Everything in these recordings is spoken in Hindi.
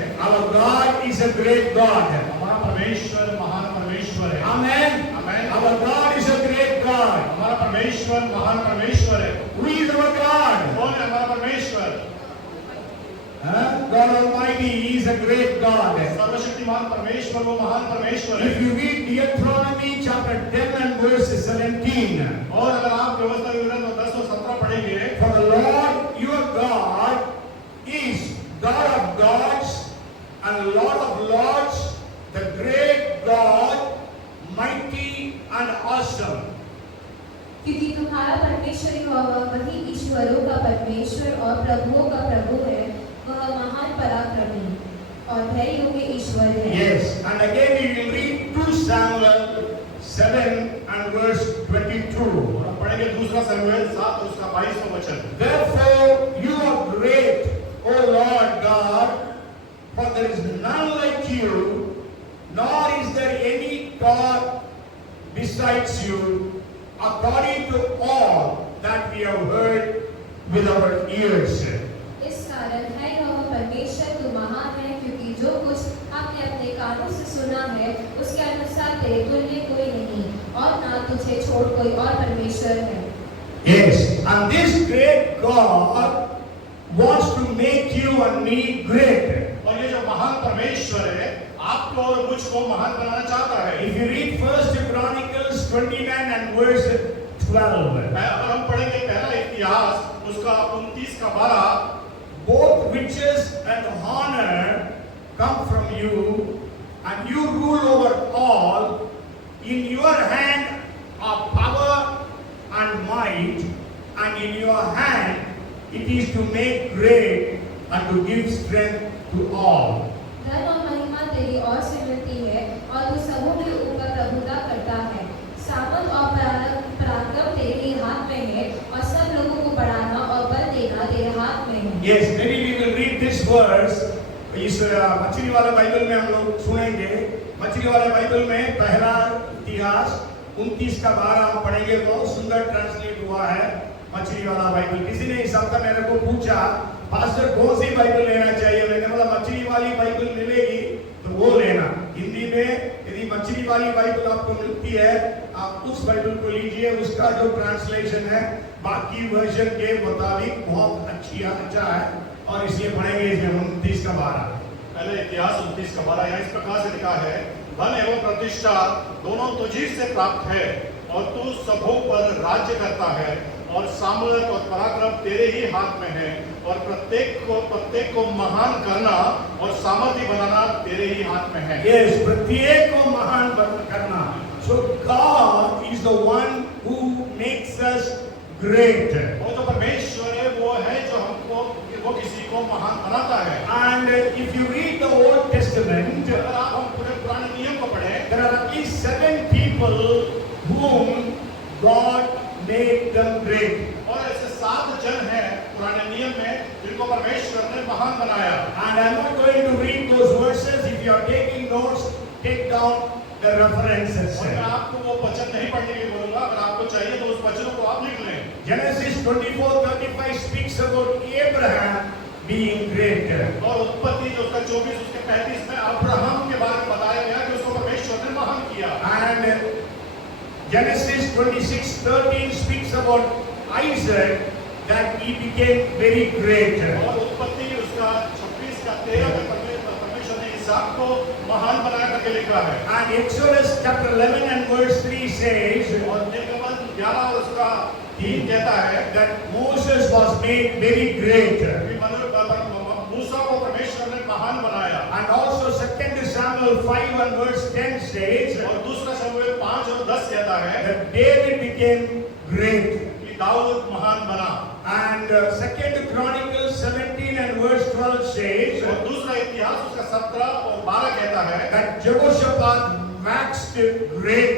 है। Our God is a great God. हमारा परमेश्वर महान परमेश्वर है। Amen. Amen. Our God is a great God. हमारा परमेश्वर महान परमेश्वर है। Who is our God? कौन है हमारा परमेश्वर? God Almighty is a great God. सर्वशक्तिमान परमेश्वर वो महान परमेश्वर है। If you read Deuteronomy chapter 10 and verse 17, और अगर आप व्यवस्था विवरण 10 और 17 पढ़ेंगे, for the Lord your God is God of gods and Lord of lords, the great God, mighty and awesome. क्योंकि तुम्हारा परमेश्वर यहोवा वही ईश्वरों का परमेश्वर और प्रभुओं का प्रभु है, वह महान पराक्रमी और भय योग्य ईश्वर है। Yes, and again we will read 2 Samuel 7 and verse 22. और हम पढ़ेंगे दूसरा शमूएल 7 उसका 22वां वचन। Therefore you are great, O Lord God, for there is none like you, nor is there any God besides you, according to all that we have heard with our ears. इस कारण है यहोवा परमेश्वर तू महान है, क्योंकि जो कुछ आपने अपने कानों से सुना है उसके अनुसार तेरे तुल्य कोई नहीं और ना तुझे छोड़ कोई और परमेश्वर है। Yes, and this great God wants to make you and me great. और ये जो महान परमेश्वर है आपको और मुझको महान बनाना चाहता है। If you read 1 Chronicles 29 and verse 12, अगर हम पढ़ेंगे पहला इतिहास उसका 29 का 12, both riches and honor come from you, and you rule over all. In your hand are power and might, and in your hand it is to make great and to give strength to all. धन और महिमा तेरी ओर से मिलती है और तू सबों के ऊपर प्रभुता करता है। सामर्थ और पराक्रम तेरे ही हाथ में है और सब लोगों को बढ़ाना और बल देना तेरे हाथ में है। Yes, maybe we will read this verse. इस मछली वाला बाइबल में हम लोग सुनेंगे। मछली वाला बाइबल में पहला इतिहास 29 का 12 हम पढ़ेंगे। बहुत सुंदर ट्रांसलेट हुआ है मछली वाला बाइबल। किसी ने इस हफ्ते मेरे को पूछा पास्टर कौन सी बाइबल लेना चाहिए, मैंने बोला मछली वाली बाइबल मिलेगी तो वो लेना। हिंदी में यदि मछली वाली बाइबल आपको मिलती है आप उस बाइबल को लीजिए, उसका जो ट्रांसलेशन है बाकी वर्जन के मुताबिक बहुत अच्छा है और इसलिए पढ़ेंगे इसमें 29 का 12। पहले इतिहास 29 का 12 यहाँ इस प्रकार से लिखा है, धन एवं प्रतिष्ठा दोनों तुझी से प्राप्त है और तू सबों पर राज्य करता है और सामर्थ और पराक्रम तेरे ही हाथ में है और प्रत्येक को महान करना और सामर्थी बनाना तेरे ही हाथ में है। Yes, प्रत्येक को महान करना। So God is the one who makes us great. वो जो परमेश्वर है वो है जो हमको वो किसी को महान बनाता है। And if you read the Old Testament, अगर आप हम पूरे पुराने नियम को पढ़ें, there are at least 7 people whom God made them great. और ऐसे 7 जन हैं पुराने नियम में जिनको परमेश्वर ने महान बनाया। And I'm not going to read those verses. If you are taking notes, take down the references. और मैं आपको वो वचन नहीं पढ़ने के लिए बोलूंगा, अगर आपको चाहिए तो उस वचनों को आप लिख लें। Genesis 24:35 speaks about Abraham being great. और उत्पत्ति जो उसका 24 उसके 35 में अब्राहम के बारे में बताया गया कि उसको परमेश्वर ने महान किया। And Genesis 26:13 speaks about Isaac, that he became very great. और उत्पत्ति उसका 26 का 13 में परमेश्वर ने इसहाक को महान बनाया करके लिखा है। And Exodus chapter 11 and verse 3 says, और निर्गमन 11 उसका 3 कहता है that Moses was made very great. कि मूसा को परमेश्वर ने महान बनाया। And also 2 Samuel 5 and verse 10 says, और दूसरा शमूएल 5 और 10 कहता है that David became great. कि दाऊद महान बना। And 2 Chronicles 17 and verse 12 says, और दूसरा इतिहास उसका 17 और 12 कहता है that Jehoshaphat waxed great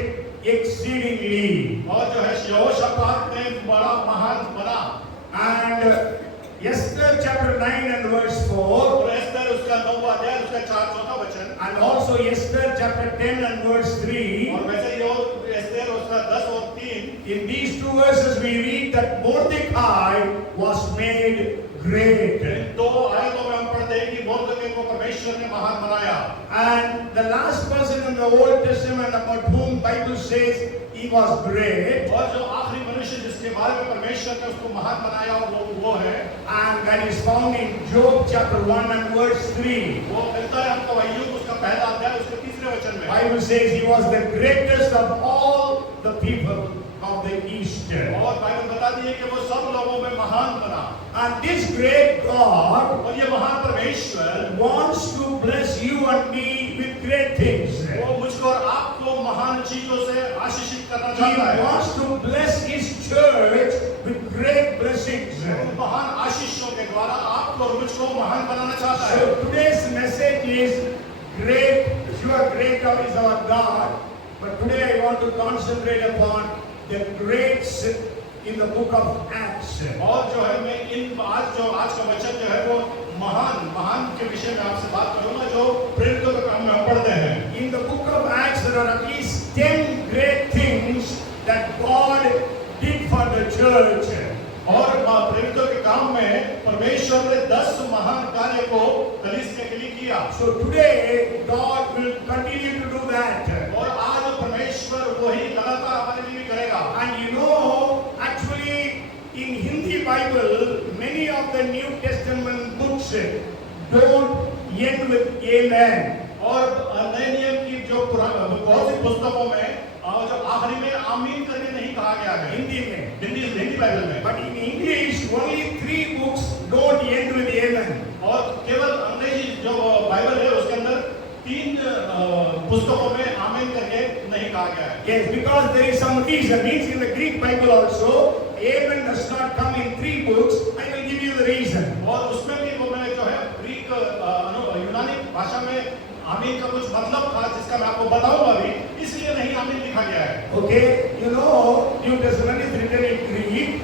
exceedingly. और जो है यहोशापात ने बड़ा महान बना। And Esther chapter 9 and verse 4, और एस्तर उसका 9वां अध्याय उसका 4 वचन, and also Esther chapter 10 and verse 3. और वैसे ही एस्तर उसका 10 और 3, In these 2 verses we read that Mordecai was made great. इन 2 आयतों में हम पढ़ते हैं कि मोर्दकै को परमेश्वर परमेश्वर ने महान बनाया। And the last person in the Old Testament about whom Bible says he was great, और जो आखिरी मनुष्य जिसके बारे में परमेश्वर ने उसको महान बनाया वो है, and that is found in Job chapter 1 and verse 3. वो मिलता है हमको अय्यूब उसका पहला अध्याय उसके तीसरे वचन में। Bible says he was the greatest of all the people of the East. और बाइबल बताती है कि वो सब लोगों में महान बना। And this great God और ये महान परमेश्वर wants to bless you and me with great things. वो मुझको और आपको महान चीजों से आशीषित करना He चाहता है। wants to bless his church with great blessings. उन महान आशीषों के द्वारा आपको और मुझको महान बनाना चाहता है। So today's message is great. Your great God is our God. But today I want to concentrate upon the greats in the book of Acts. और जो है मैं आज का वचन जो है वो महान के विषय में आपसे बात करूंगा जो प्रेरितों के काम में हम पढ़ते हैं। In the book of Acts there are at least 10 great things that God did for the church. और प्रेरितों के काम में परमेश्वर ने 10 महान कार्य को कलीसिया के लिए किया। So today God will continue to do that. और आज परमेश्वर वही लगातार हमारे लिए भी करेगा। And you know, actually in Hindi Bible many of the New Testament books don't end with amen. और नए नियम की जो बहुत सी पुस्तकों में जो आखिरी में आमीन करके नहीं कहा गया है हिंदी बाइबल में। But in English only 3 books don't end with amen. और केवल अंग्रेजी जो बाइबल है उसके अंदर 3 पुस्तकों में आमीन करके नहीं कहा गया है। Yes, because there is some reason. Means in the Greek Bible also amen does not come in 3 books. I will give you the reason. और उसमें भी वो मैं जो है ग्रीक यूनानी भाषा में आमीन का कुछ मतलब था जिसका मैं आपको बताऊंगा भी, इसलिए नहीं आमीन लिखा गया है। Okay, you know New Testament is written in Greek.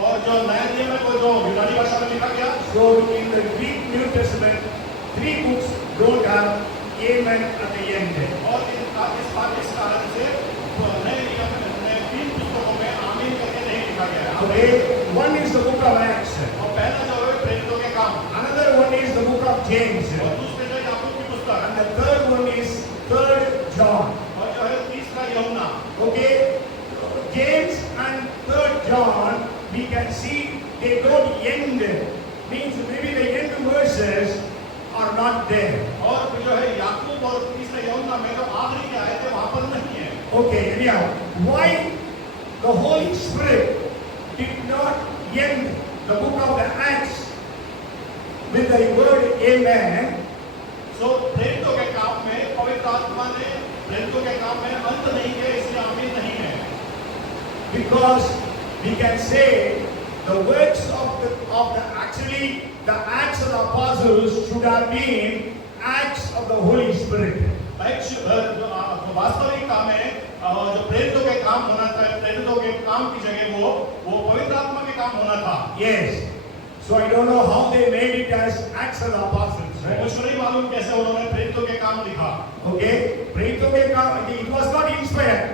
और जो नया नियम है वो जो यूनानी भाषा में लिखा गया। So in the Greek New Testament 3 books don't have amen at the end. और इस कारण से नए नियम में 3 पुस्तकों में आमीन करके नहीं लिखा गया है। Okay, one is the book of Acts. और पहला जो है प्रेरितों के काम, Another one is the book of James. और दूसरे जो याकूब की पुस्तक, And the third one is 3rd John. और जो है तीसरा यूहन्ना। Okay, James and 3rd John, we can see they don't end. Means maybe the end verses are not there. और जो है याकूब और तीसरा यूहन्ना में जो आखिरी के आए थे वहां पर नहीं है। Okay, anyhow, why the Holy Spirit did not end the book of the Acts with the word amen? सो प्रेरितों के काम में पवित्र आत्मा ने प्रेरितों के काम में अंत नहीं किया, इसलिए आमीन नहीं है। Because we can say the works of the actually the Acts of the Apostles should have been Acts of the Holy Spirit. वास्तविकता में जो प्रेरितों के काम होना था, प्रेरितों के काम की जगह वो पवित्र आत्मा के काम होना था। Yes. So I don't know how they made it as Acts of the Apostles. मुझको नहीं मालूम कैसे उन्होंने प्रेरितों के काम लिखा। Okay, प्रेरितों के काम, it was not inspired.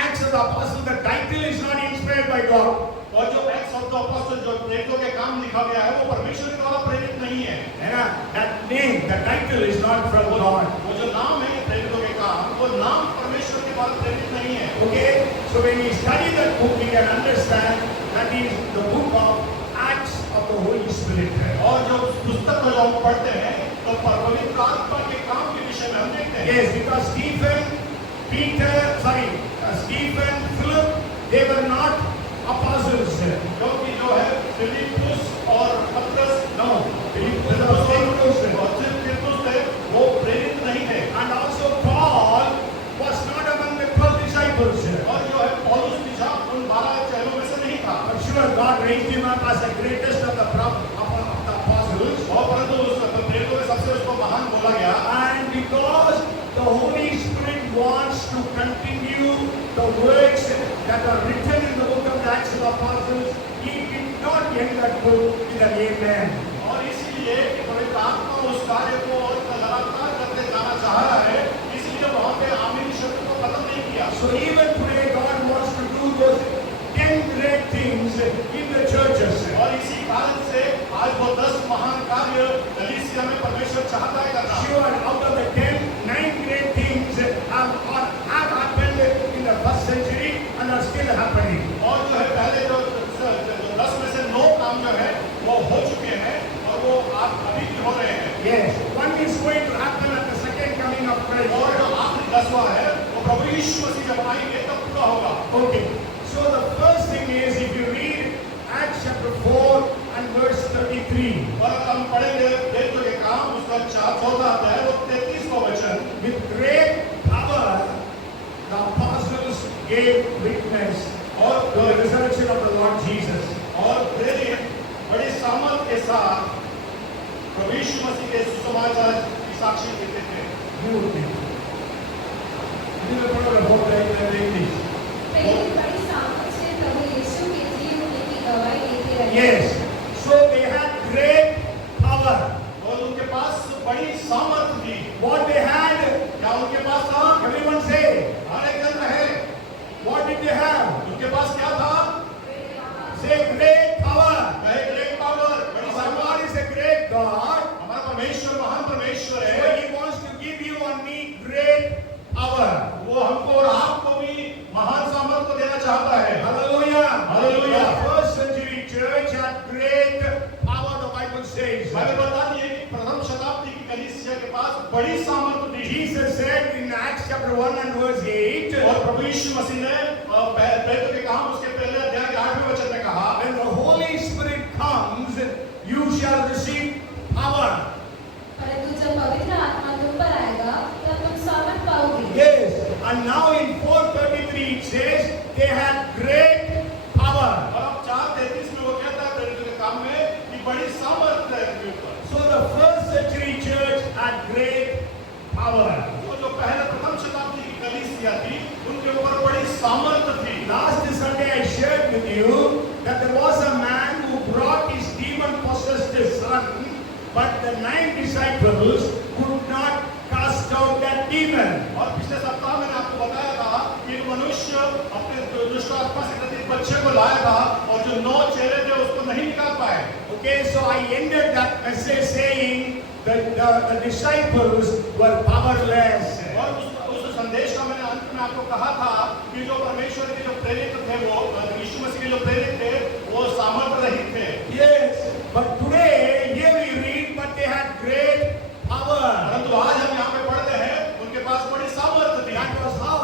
Acts of the Apostles, the title is not inspired by God. और जो एक्ट्स ऑफ द अपोस्टल जो प्रेरितों के काम लिखा गया है वो परमेश्वर के द्वारा प्रेरित नहीं है। है ना? That name, the title is not from God. वो जो नाम है प्रेरितों के काम, वो नाम परमेश्वर के द्वारा प्रेरित नहीं है। Okay, so when we study that book, we can understand that is the book of Acts of the Holy Spirit. और जो पुस्तक को जो हम पढ़ते हैं तो पवित्र आत्मा के काम के विषय में हम देखते हैं। Yes, because Stephen, Philip, they were not apostles. क्योंकि जो है फिलिप्पुस और पतरस, Philip was और फिलिप्पुस थे, वो प्रेरित नहीं थे। and also Paul was not among the 12 disciples. और जो है पौलुस भी था उन 12 चेलों में से नहीं था। But sure, God raised him up as the greatest of the apostles. और परंतु उस प्रेरितों में सबसे उसको महान बोला गया। And because the Holy Spirit wants to continue the works that are written in the book of the Acts of the Apostles, he did not end that book with an amen. और इसीलिए कि पवित्र आत्मा उस कार्य को और लगातार करते जाना चाह रहा है, इसलिए वहाँ पे आमीन शब्द को खत्म नहीं किया। So even today God wants to do those 10 great things in the churches. और इसी कारण से आज वो 10 महान कार्य कलीसिया में परमेश्वर चाहता है करना। Sure, 10वां है वो प्रभु यीशु मसीह जब आएंगे तब पूरा होगा। Okay. So the first thing is, if you read Acts chapter 4 and verse 33, और हम पढ़ेंगे देखो के काम उसका 14 अध्याय और 33वां वचन। with great power the apostles gave witness और to the resurrection of the Lord Jesus. और प्रेरित बड़ी सामर्थ के साथ प्रभु यीशु मसीह के सुसमाचार की साक्षी देते थे। You would think. You will probably hold that in English. प्रेरित बड़ी सामर्थ से प्रभु यीशु के जी होने की गवाही देते रहे। Yes. So they had great power. और उनके पास बड़ी सामर्थ थी। What they had, क्या उनके पास था? everyone say, हर एक जन रहे। what did they have? उनके पास क्या था? Say great power. कहे ग्रेट पावर, बड़ी Our सामर्थ। God is a great God. हमारा परमेश्वर महान परमेश्वर So है। He wants to give you and me great power. वो हमको और आपको भी महान सामर्थ को देना चाहता है। Hallelujah. Hallelujah. The first century church had great power, the Bible says. Bible बताती है कि प्रथम शताब्दी की कलीसिया के पास बड़ी सामर्थ थी। Jesus said in Acts chapter 1 and verse 8, और प्रभु यीशु मसीह ने पेत्र के काम उसके पहले अध्याय के 8वें वचन में कहा, when the Holy Spirit comes, you shall receive power. परंतु जब पवित्र आत्मा तुम पर आएगा तब तुम सामर्थ पाओगे। Yes. And now in 4:33 it says they had great power. और अब 4:33 में वो कहता है प्रेरितों के काम में कि बड़ी सामर्थ है उनके ऊपर। So the first century church had great power. वो जो पहले प्रथम शताब्दी की कलीसिया थी उनके ऊपर बड़ी सामर्थ थी। Last Sunday I shared with you that there was a man who brought his demon-possessed son, but the 9 disciples could not cast out that demon. और पिछले सप्ताह मैंने आपको बताया था कि एक मनुष्य अपने दुष्ट आत्मा से ग्रसित बच्चे को लाया था और जो 9 चेले थे उसको नहीं निकाल पाए। Okay, so I ended that message saying that the disciples were powerless. और उस संदेश का मैंने अंत में आपको कहा था कि जो परमेश्वर के जो प्रेरित थे वो यीशु मसीह के जो प्रेरित थे वो सामर्थ रहित थे। Yes, but today here we read, but they had great power. परंतु आज हम यहाँ पे पढ़ते हैं उनके पास बड़ी सामर्थ थी। That was how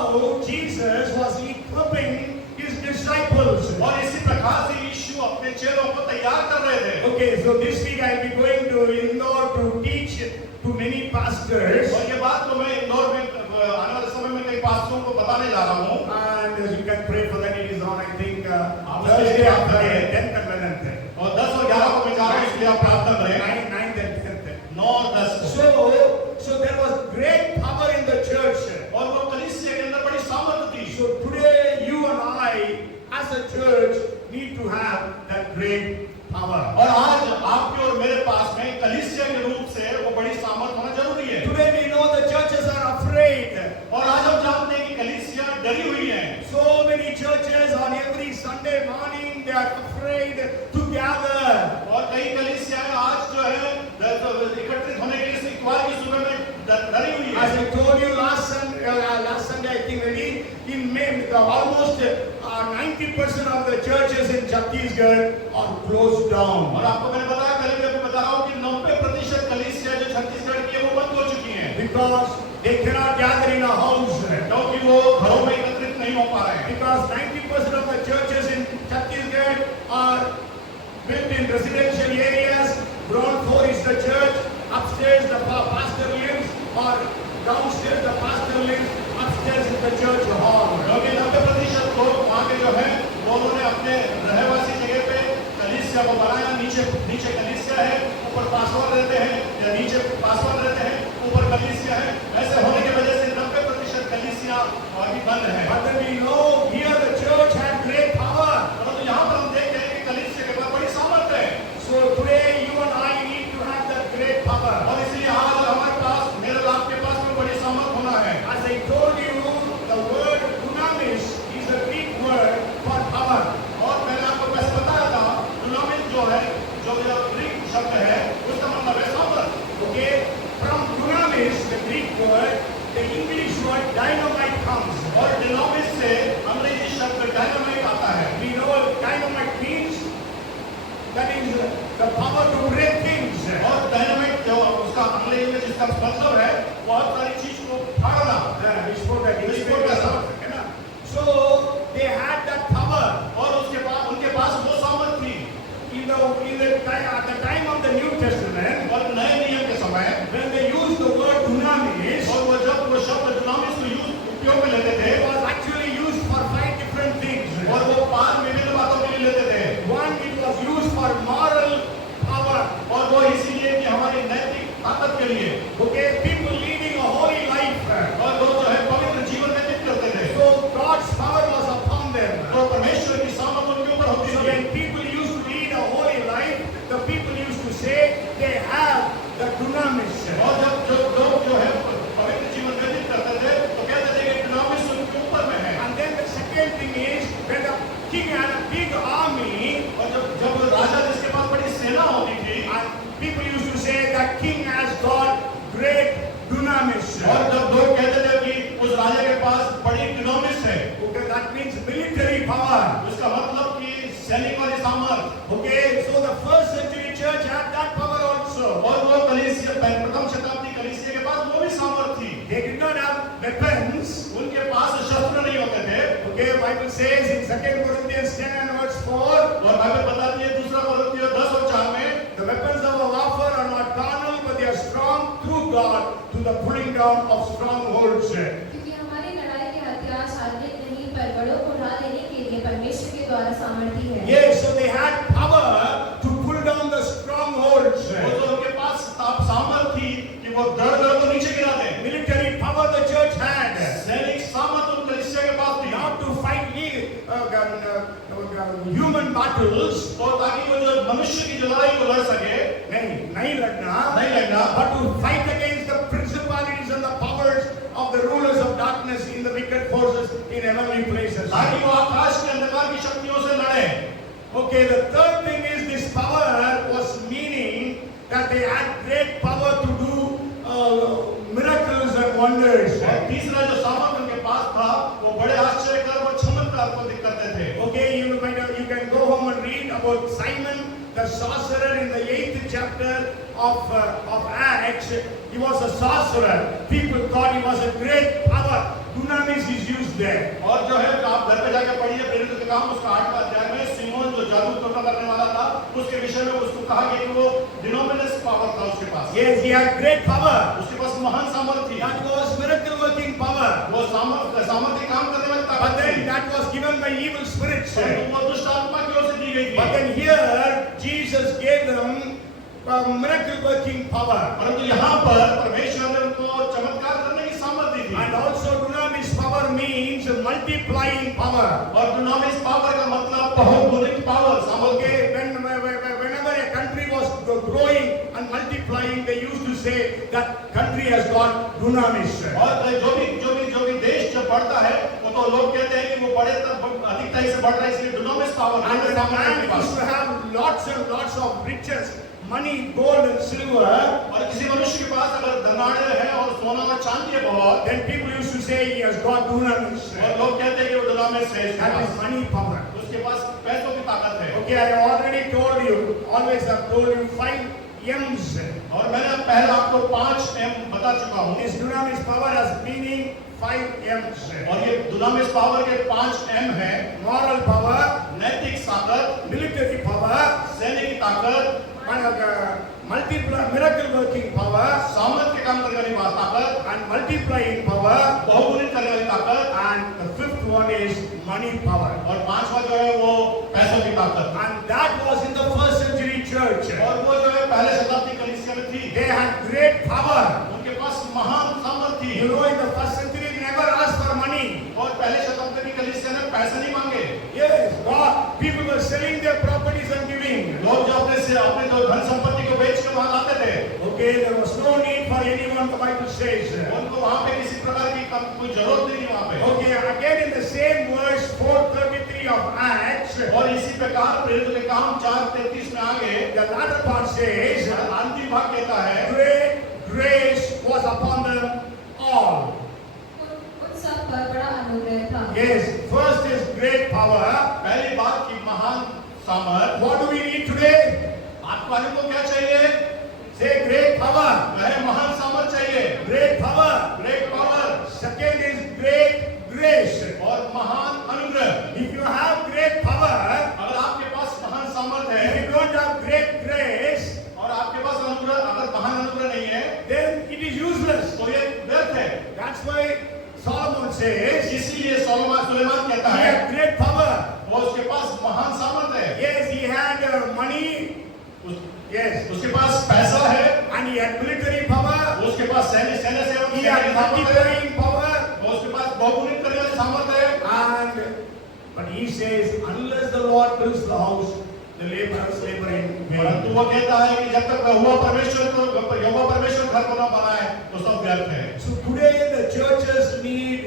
Jesus was equipping his disciples. और इसी प्रकार से यीशु अपने चेलों को तैयार कर रहे थे। Okay, so this week I'll be going to Indore to teach to many pastors. और ये बात तो मैं इंदौर में आने वाले समय में कई पास्टरों को बताने जा रहा हूँ। And you can pray for that. It is on, I think, आप Thursday उसके after लिए 10th and 11th. और 10 और 11 को मैं जा रहा हूँ इसलिए आप प्रार्थना करें। 9th and 10th. 9 और 10 को। So there was great power in the church. और वो कलीसिया के अंदर बड़ी सामर्थ थी। So today you and I as a church need to have that great power. और आज आपके और मेरे पास में कलीसिया के रूप से वो बड़ी सामर्थ होना जरूरी है। Today we know the churches are afraid. और आज हम जानते हैं कि कलीसिया डरी हुई है। So many churches on every Sunday morning they are afraid to gather. और कई कलीसियाएं आज जो है एकत्रित होने के लिए इतवार की सुबह में डरी हुई है। As I told you last Sunday, I think maybe in May, almost 90% of the churches in Chhattisgarh are closed down. और आपको मैंने बताया पहले भी आपको बता रहा हूँ कि 90% कलीसिया जो छत्तीसगढ़ की है वो बंद हो चुकी हैं। Because they cannot gather in a house. क्योंकि वो घरों में एकत्रित नहीं हो पा रहे हैं। Because 90% of the churches in Chhattisgarh are built in residential areas. Ground floor is the church. Upstairs the pastor lives, or downstairs the pastor lives. Upstairs is the church hall. क्योंकि 90% लोग वहाँ के जो है वो उन्होंने अपने रहवासी जगह पे कलीसिया को बनाया। नीचे कलीसिया है, ऊपर पासवान रहते हैं, या नीचे पासवान रहते हैं, ऊपर कलीसिया है। ऐसे होने की वजह से 90% कलीसिया अभी बंद है। But then we know here the church had great power. परंतु यहाँ पर हम देखते हैं कि कलीसिया के पास बड़ी सामर्थ है। So today you and I need to have that great power. और इसलिए आज हमारे पास, मेरे और आपके पास में बड़ी सामर्थ होना है। As I told you, the word dunamis is the Greek word for power. और मैंने आपको पहले बताया था, दुनामिस जो है, जो ग्रीक शब्द है, उसका मतलब है सामर्थ। Okay, from dunamis, the Greek word, the English word dynamite comes. और डिनामिस से अंग्रेजी शब्द डायनामाइट आता है। We know what dynamite means. That is the power to break things. और डायनामाइट जो उसका अंग्रेजी में जिसका मतलब है, बहुत सारी चीज को फाड़ना। We spoke at the time of the New Testament, और नए नियम के समय when they used the word dunamis, और वो जब वो शब्द दुनामिस को उपयोग में लेते थे it was actually used for 5 different things. और वो 5 विभिन्न बातों के लिए लेते थे One, it was used for moral power. और वो इसीलिए कि हमारी नैतिक ताकत के लिए Okay, people leading a holy life. और वो जो है पवित्र जीवन व्यतीत करते थे So God's power was upon them. तो परमेश्वर की सामर्थ उनके ऊपर होती So थी when people used to lead a holy life, the people used to say they have the dunamis. और जब लोग जो है पवित्र जीवन व्यतीत करते थे तो कहते थे कि दुनामिस उनके ऊपर में है And then the second thing is when the king had a big army, और जब राजा जिसके पास बड़ी सेना होती थी and people used to say that king has got great dunamis. और जब लोग कहते थे कि उस राजा के पास बड़ी दुनामिस है Okay, that means military power. उसका मतलब कि सैनिक वाली सामर्थ Okay, so the first century church had that power also. और वो कलीसिया प्रथम शताब्दी कलीसिया के पास वो भी सामर्थ थी They did not have weapons. उनके पास शस्त्र नहीं होते थे Okay, Bible says in 2 Corinthians 10 and verse 4, और बाइबल बताती है दूसरा कोरिन्थियों 10 और 4 में the weapons of our warfare are not carnal, but they are strong through God to the pulling down of strongholds. क्योंकि हमारी लड़ाई के हथियार शारीरिक नहीं पर बड़ों को ढा देने के लिए परमेश्वर के द्वारा सामर्थी है। Yes, so they had power to pull down the strongholds. वो तो उनके पास सामर्थ थी कि वो दर को नीचे गिरा दे Military power the church had. सैनिक सामर्थ उन कलीसिया के पास थी Not to fight human battles. और ताकि वो जो मनुष्य की लड़ाई को लड़ सके नहीं लड़ना, but to fight against the principalities and the powers of the rulers of darkness in the wicked forces in heavenly places. ताकि वो आकाश के अंधकार की शक्तियों से लड़े Okay, the third thing is this power was meaning that they had great power to do miracles and wonders. और तीसरा जो सामर्थ उनके पास था वो बड़े आश्चर्य कर्म और चमत्कार को करते थे Okay, you can go home and read about Simon the sorcerer in the 8th chapter of Acts. He was a sorcerer. People thought he was a great power. Dunamis is used there. और जो है आप घर पे जाकर पढ़िए प्रेरितों के काम उसका 8वां अध्याय में सिमोन जो जादू टोना करने वाला था उसके विषय में उसको कहा गया कि वो डिनोमिनस पावर था उसके पास Yes, he had great power. उसके पास महान सामर्थ थी That was miracle working power. वो सामर्थ्य काम करने वाली But ताकत then थी that was given by evil spirits. परंतु वो दुष्ट आत्मा की ओर से दी गई But थी then here Jesus gave them miracle working power. परंतु यहाँ पर परमेश्वर ने उनको चमत्कार करने की सामर्थ्य दी थी And also dunamis power means multiplying power. और दुनामिस पावर का मतलब बहुगुणित पावर सामर्थ्य Okay, whenever a country was growing and multiplying, they used to say that country has got dunamis. और जो भी देश जब बढ़ता है वो तो लोग कहते हैं कि वो बड़े अधिकता से बढ़ रहा है इसलिए दुनामिस power And the man used to have lots and lots of riches, money, gold and silver. और किसी मनुष्य के पास अगर धनाढ़ है और सोना और चांदी है बहुत Then people used to say he has got dunamis. और लोग कहते हैं कि वो दुनामिस है इसके That is pass money power. उसके पास पैसों की ताकत है Okay, I have already told you, always have told you 5 M's. और मैंने पहले आपको 5 M बता चुका हूँ This dunamis power has meaning 5 M's. और ये दुनामिस पावर के 5 M है Moral power, नैतिक ताकत military power, सैनिक की ताकत multiply miracle working power, सामर्थ के काम करने वाली ताकत and multiplying power, बहुगुणित करने वाली ताकत and the fifth one is money power. और 5वां जो है वो पैसों की ताकत And that was in the first century church. और वो जो है पहले शताब्दी कलीसिया में थी They had great power. उनके पास महान सामर्थ थी You know, in the first century, they never asked for money. और पहले शताब्दी की कलीसिया ने पैसे नहीं मांगे Yes, God, people were selling their properties and giving. लोग जो अपने जो धन संपत्ति को बेच कर वहां लाते थे Okay, there was no need for anyone, the Bible says. उनको वहां पे किसी प्रकार की कोई जरूरत नहीं थी वहां पे Okay, again in the same verse 4:33 of Acts, और इसी प्रकार प्रेरितों के काम 4:33 में आगे the latter part says, अंतिम भाग कहता है great grace was upon them all. उन सब पर बड़ा अनुग्रह था। Yes, first is great power. पहली बात की महान सामर्थ What do we need today? आपको को क्या चाहिए Say great power. वह महान सामर्थ चाहिए Great power. Great power Second is great grace. और महान अनुग्रह If you have great power, अगर आपके पास महान सामर्थ if है you don't have great grace, says, इसीलिए सुलेमान कहता he है had great power. वो उसके पास महान सामर्थ है, Yes, he had money. Yes, उसके पास पैसा है, and he had military power. उसके पास सैन्य सेवा He had multiplying power. उसके पास बहुगुणित करने वाली सामर्थ है। And but he says, unless the Lord builds the house, the laborers labor in परंतु vain. वो कहता है कि जब तक यहोवा परमेश्वर घर को न बनाए तो सब व्यर्थ है। So today the churches need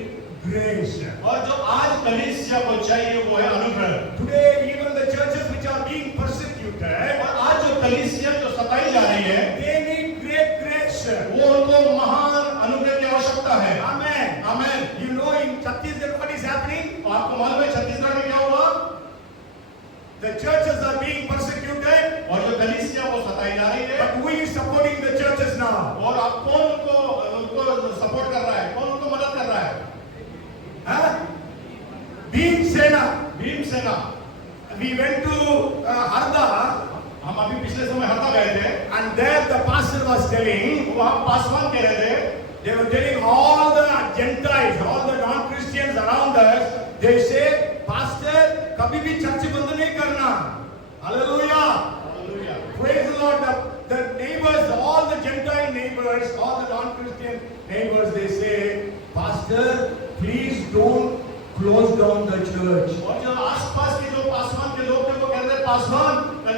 grace. और जो आज कलीसिया को चाहिए वो है अनुग्रह। Today even the churches which are being persecuted, और आज जो कलीसिया जो सताई जा रही है they need great grace. वो उनको महान अनुग्रह की आवश्यकता है। Amen. Amen. You know in Chhattisgarh what is happening? आपको मालूम है छत्तीसगढ़ में क्या हुआ? The churches are being persecuted. और जो कलीसिया वो सताई जा रही है But who is supporting the churches now? और आप कौन उनको सपोर्ट कर रहा है, कौन उनको मदद कर रहा है? Huh? Bhimsena. Bhim Sena. We went to Harda, हम अभी पिछले समय हरदा गए थे, and there the pastor was telling, वहाँ पासवान कह रहे थे they were telling all the Gentiles, all the non-Christians around us, they say, Pastor, कभी भी चर्च बंद नहीं करना. Hallelujah. Praise the Lord. The neighbors, all the Gentile neighbors, all the non-Christian neighbors, they say, Pastor, please don't close down the church. और जो आसपास के जो पासवान के लोग थे वो कहते हैं पासवान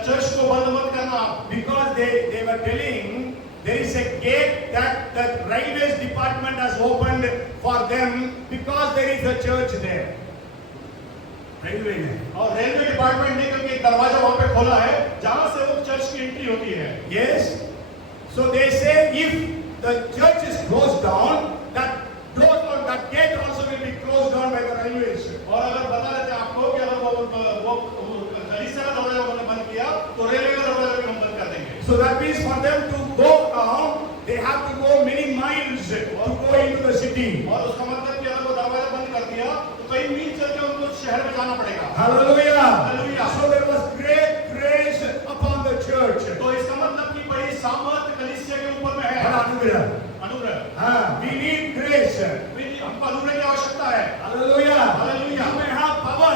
चर्च को बंद मत करना। Because they were telling, there is a gate that the railways department has opened for them because there is a church there. Railway ने. और रेलवे डिपार्टमेंट ने क्योंकि एक दरवाजा वहाँ पे खोला है जहाँ से वो चर्च की एंट्री होती है। Yes. So they say if the church is closed down, that door or that gate also will be closed down by the railways. और अगर बता देते आपको कि अगर वो कलीसिया का दरवाजा उन्होंने बंद किया तो रेलवे का दरवाजा भी हम बंद कर देंगे। So that means for them to go down, they have to go many miles to go into the city. और उसका मतलब कि अगर वो दरवाजा बंद कर दिया तो कई मील चल के उनको शहर में जाना पड़ेगा। Hallelujah. Hallelujah. So there was great grace upon the church. तो इसका मतलब कि बड़ी सामर्थ कलीसिया के ऊपर में है। बड़ा अनुग्रह. अनुग्रह। We need grace. हमको अनुग्रह की आवश्यकता है। Hallelujah. Hallelujah. You may have power.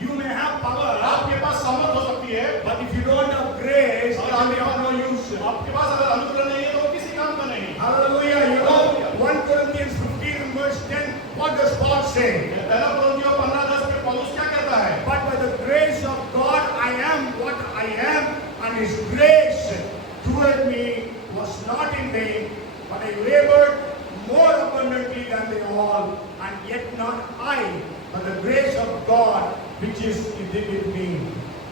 You may have power. आपके पास सामर्थ हो सकती है, But if you don't have grace, और it will be of no use. आपके पास अगर अनुग्रह नहीं है तो वो किसी काम का नहीं। Hallelujah. You know, 1 Corinthians 15 and verse 10, what does Paul say? पहला कुरिन्थियों 15:10 में पौलुस क्या कहता है? But by the grace of God, I am what I am, and His grace toward me was not in vain, but I labored more abundantly than they all, and yet not I, but the grace of God which is with me.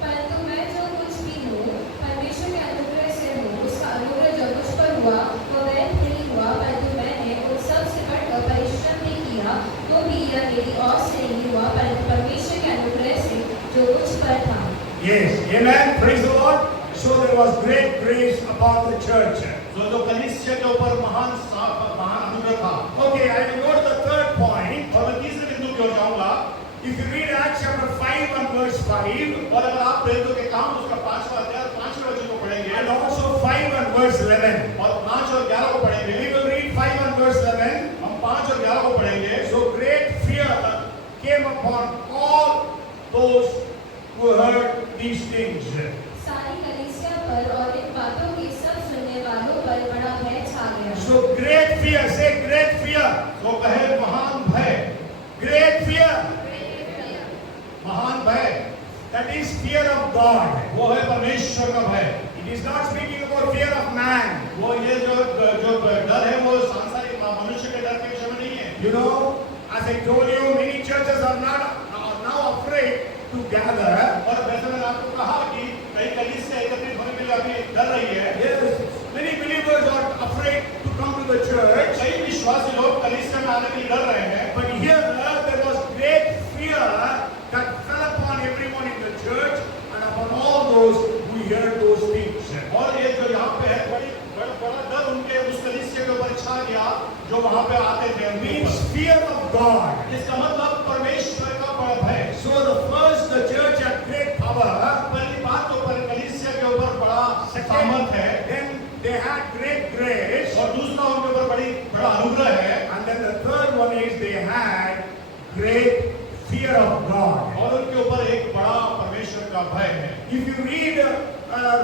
परंतु मैं जो कुछ भी हूँ परमेश्वर के अनुग्रह से हूँ, उसका अनुग्रह जो मुझ पर हुआ वो व्यर्थ नहीं हुआ, परंतु मैंने उन सब से बढ़कर परिश्रम नहीं किया तो भी यह मेरी ओर से नहीं हुआ, परंतु परमेश्वर के अनुग्रह से जो मुझ पर था। Yes, amen. Praise the Lord. So there was great grace upon the church. जो कलीसिया के ऊपर महान अनुग्रह था। Okay, I will go to the third point. और मैं तीसरे बिंदु की ओर जाऊंगा। If you read Acts chapter 5 and verse 5, और अगर आप प्रेरितों के काम उसका 5वां अध्याय 5वें वचन को पढ़ेंगे and also 5 and verse 11, और 5 और 11 को पढ़ेंगे, we will read 5 and verse 11. हम 5 और 11 को पढ़ेंगे। So great fear came upon all those who heard these things. सारी कलीसिया पर और इन बातों की सब सुनने वालों पर बड़ा भय छा गया। So great fear, say great fear. तो कहे महान भय, Great fear. महान भय, That is fear of God. वो है परमेश्वर का भय। It is not speaking about fear of man. वो ये जो डर है वो सांसारिक मनुष्य के डर के विषय में नहीं है। You know, as I told you, many churches are now afraid to gather. और वैसे मैंने आपको कहा कि कई कलीसिया एकत्रित होने के लिए अभी डर रही है। Yes, many believers are afraid to come to the church. कई विश्वासी लोग कलीसिया में आने के लिए डर रहे हैं। But here there was great fear that fell upon everyone in the church and upon all those who heard those things. और ये जो यहाँ पे है बड़ा डर उनके उस कलीसिया के ऊपर छा गया जो वहाँ पे आते थे। Means fear of God. इसका मतलब परमेश्वर का बड़ा भय। So the church had great power. पहली बात तो पर कलीसिया के ऊपर बड़ा सामर्थ है। Then they had great grace. और दूसरा उनके ऊपर बड़ा अनुग्रह है। And then the third one is they had great fear of God. और उनके ऊपर एक बड़ा परमेश्वर का भय है। If you read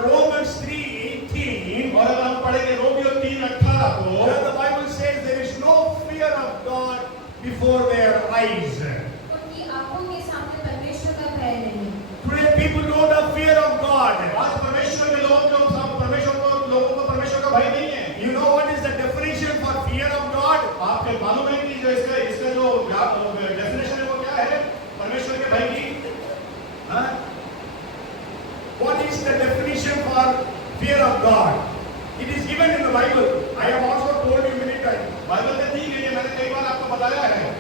Romans 3:18, और अगर हम पढ़ेंगे रोमियो 3:18 को, where the Bible says there is no fear of God before their eyes. उनकी आंखों के सामने परमेश्वर का भय नहीं। Today people don't have fear of God. आज परमेश्वर के लोगों को परमेश्वर का भय नहीं है। You know what is the definition for fear of God? आपको मालूम है कि जो इसका जो डेफिनेशन है वो क्या है परमेश्वर के भय की? Huh? What is the definition for fear of God? It is given in the Bible. I have also told you many times. Bible में दी गई है, मैंने कई बार आपको बताया है।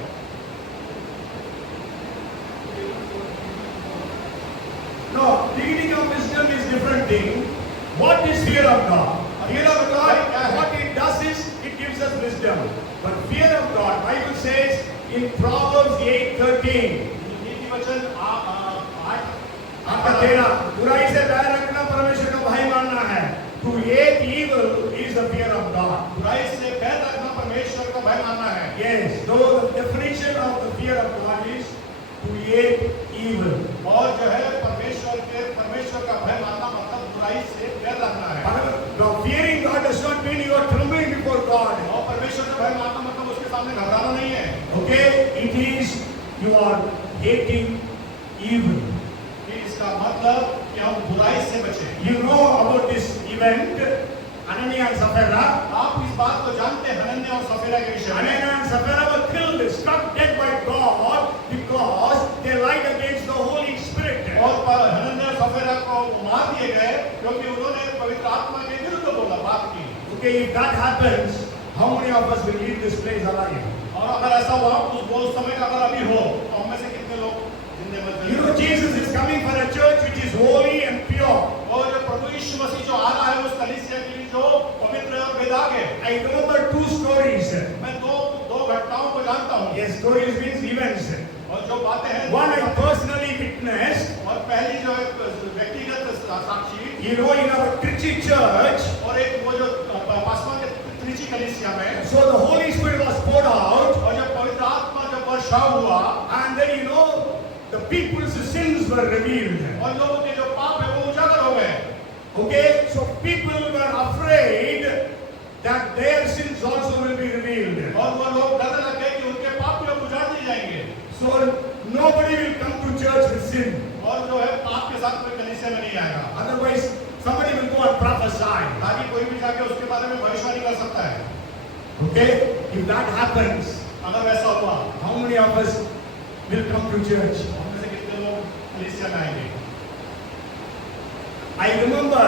No, reading of wisdom is different thing. What is fear of God? Fear of God, what it does is it gives us wisdom. But fear of God, Bible says in Proverbs 8:13. नीति वचन 8 आपका तेरा बुराई से बैर रखना परमेश्वर का भय मानना है. To hate evil is the fear of God. बुराई से बैर रखना परमेश्वर का भय मानना है। Yes, so the definition of the fear of God is to hate evil. और जो है परमेश्वर का भय मानना मतलब बुराई से बैर रखना है। Now, fearing God does not mean you are trembling before God. और परमेश्वर का भय मानना मतलब उसके सामने घबराना नहीं है। Okay, it is you are hating evil. कि इसका मतलब कि हम बुराई से बचें। You know about this event, Ananias and Sapphira. आप इस बात को जानते हैं हनन्याह और सफीरा के विषय में। Ananias and Sapphira were killed, struck dead by God because they lied against the Holy Spirit. और हनन्याह और सफीरा को मार दिए गए क्योंकि उन्होंने पवित्र आत्मा के विरुद्ध बोला बात की। Okay, if that happens, how many of us will leave this place alive? और अगर ऐसा हुआ उस समय का अगर अभी हो तो हम में से कितने लोग जिंदे बच You know, Jesus is coming for a church which is holy and pure. और प्रभु यीशु मसीह जो आ रहा है उस कलीसिया के लिए जो पवित्र और बेदाग है। I remember two stories. मैं दो घटनाओं को जानता हूँ। Yes, stories means events. और जो बातें हैं One I personally witnessed. और पहली जो है व्यक्तिगत साक्षी, You know, in our Trichy church, और एक वो जो पासवान के त्रिची कलीसिया में, so the Holy Spirit was poured out, और जब पवित्र आत्मा जब वर्षाव हुआ, and then you know, the people's sins were revealed. और लोगों के जो पाप है वो उजागर हो गए। Okay, so people were afraid that their sins also will be revealed. और वो लोग डरने लग गए कि उनके पाप भी अब उजाड़ दिए जाएंगे। So nobody will come to church with sin. और जो है पाप के साथ कोई कलीसिया में नहीं आएगा। Otherwise, somebody will go and prophesy. ताकि कोई भी जाके उसके बारे में भविष्यवाणी कर सकता है। Okay, if that happens, अगर वैसा हुआ, how many of us will come to church? हम में से कितने लोग कलीसिया में आएंगे? I remember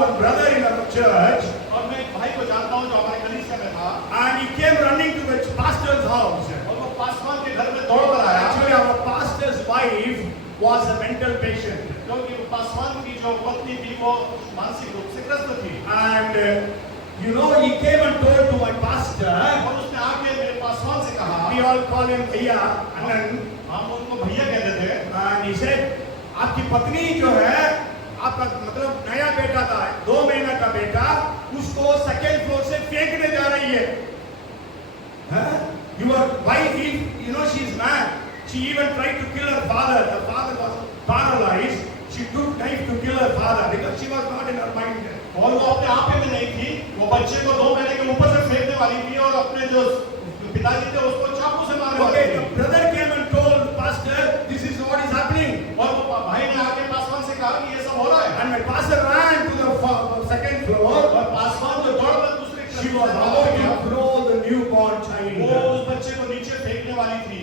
one brother in our church, और मैं एक भाई को जानता हूँ जो हमारे कलीसिया में था, and he came running to the pastor's house. और वो पासवान के घर में दौड़ कर आया। Actually, our pastor's wife was a mental patient, क्योंकि पासवान की जो पत्नी थी वो मानसिक रूप से ग्रस्त थी। and he came and told to my pastor. और उसने आके मेरे पासवान से कहा, We all call him Bhaiya, Anand, हम उनको भैया कहते थे, and he said, आपकी पत्नी जो है, आपका मतलब नया बेटा था, 2 महीना का बेटा, उसको सेकेंड फ्लोर से फेंकने जा रही है। Your wife, she is mad. She even tried to kill her father. Her father was paralyzed. She took knife to kill her father because she was not in her mind. और वो अपने आप में नहीं थी, वो बच्चे को 2 महीने के ऊपर से फेंकने वाली थी और अपने जो पिताजी थे उसको चाकू से मारने वाली Okay, थी। the brother came and told pastor, this is what is happening. और वो भाई ने आके पासवान से कहा कि ये सब हो रहा है। And my pastor ran to the second floor. और पासवान जो दौड़ कर दूसरे She was about to throw the newborn वो child. उस बच्चे को नीचे फेंकने वाली थी।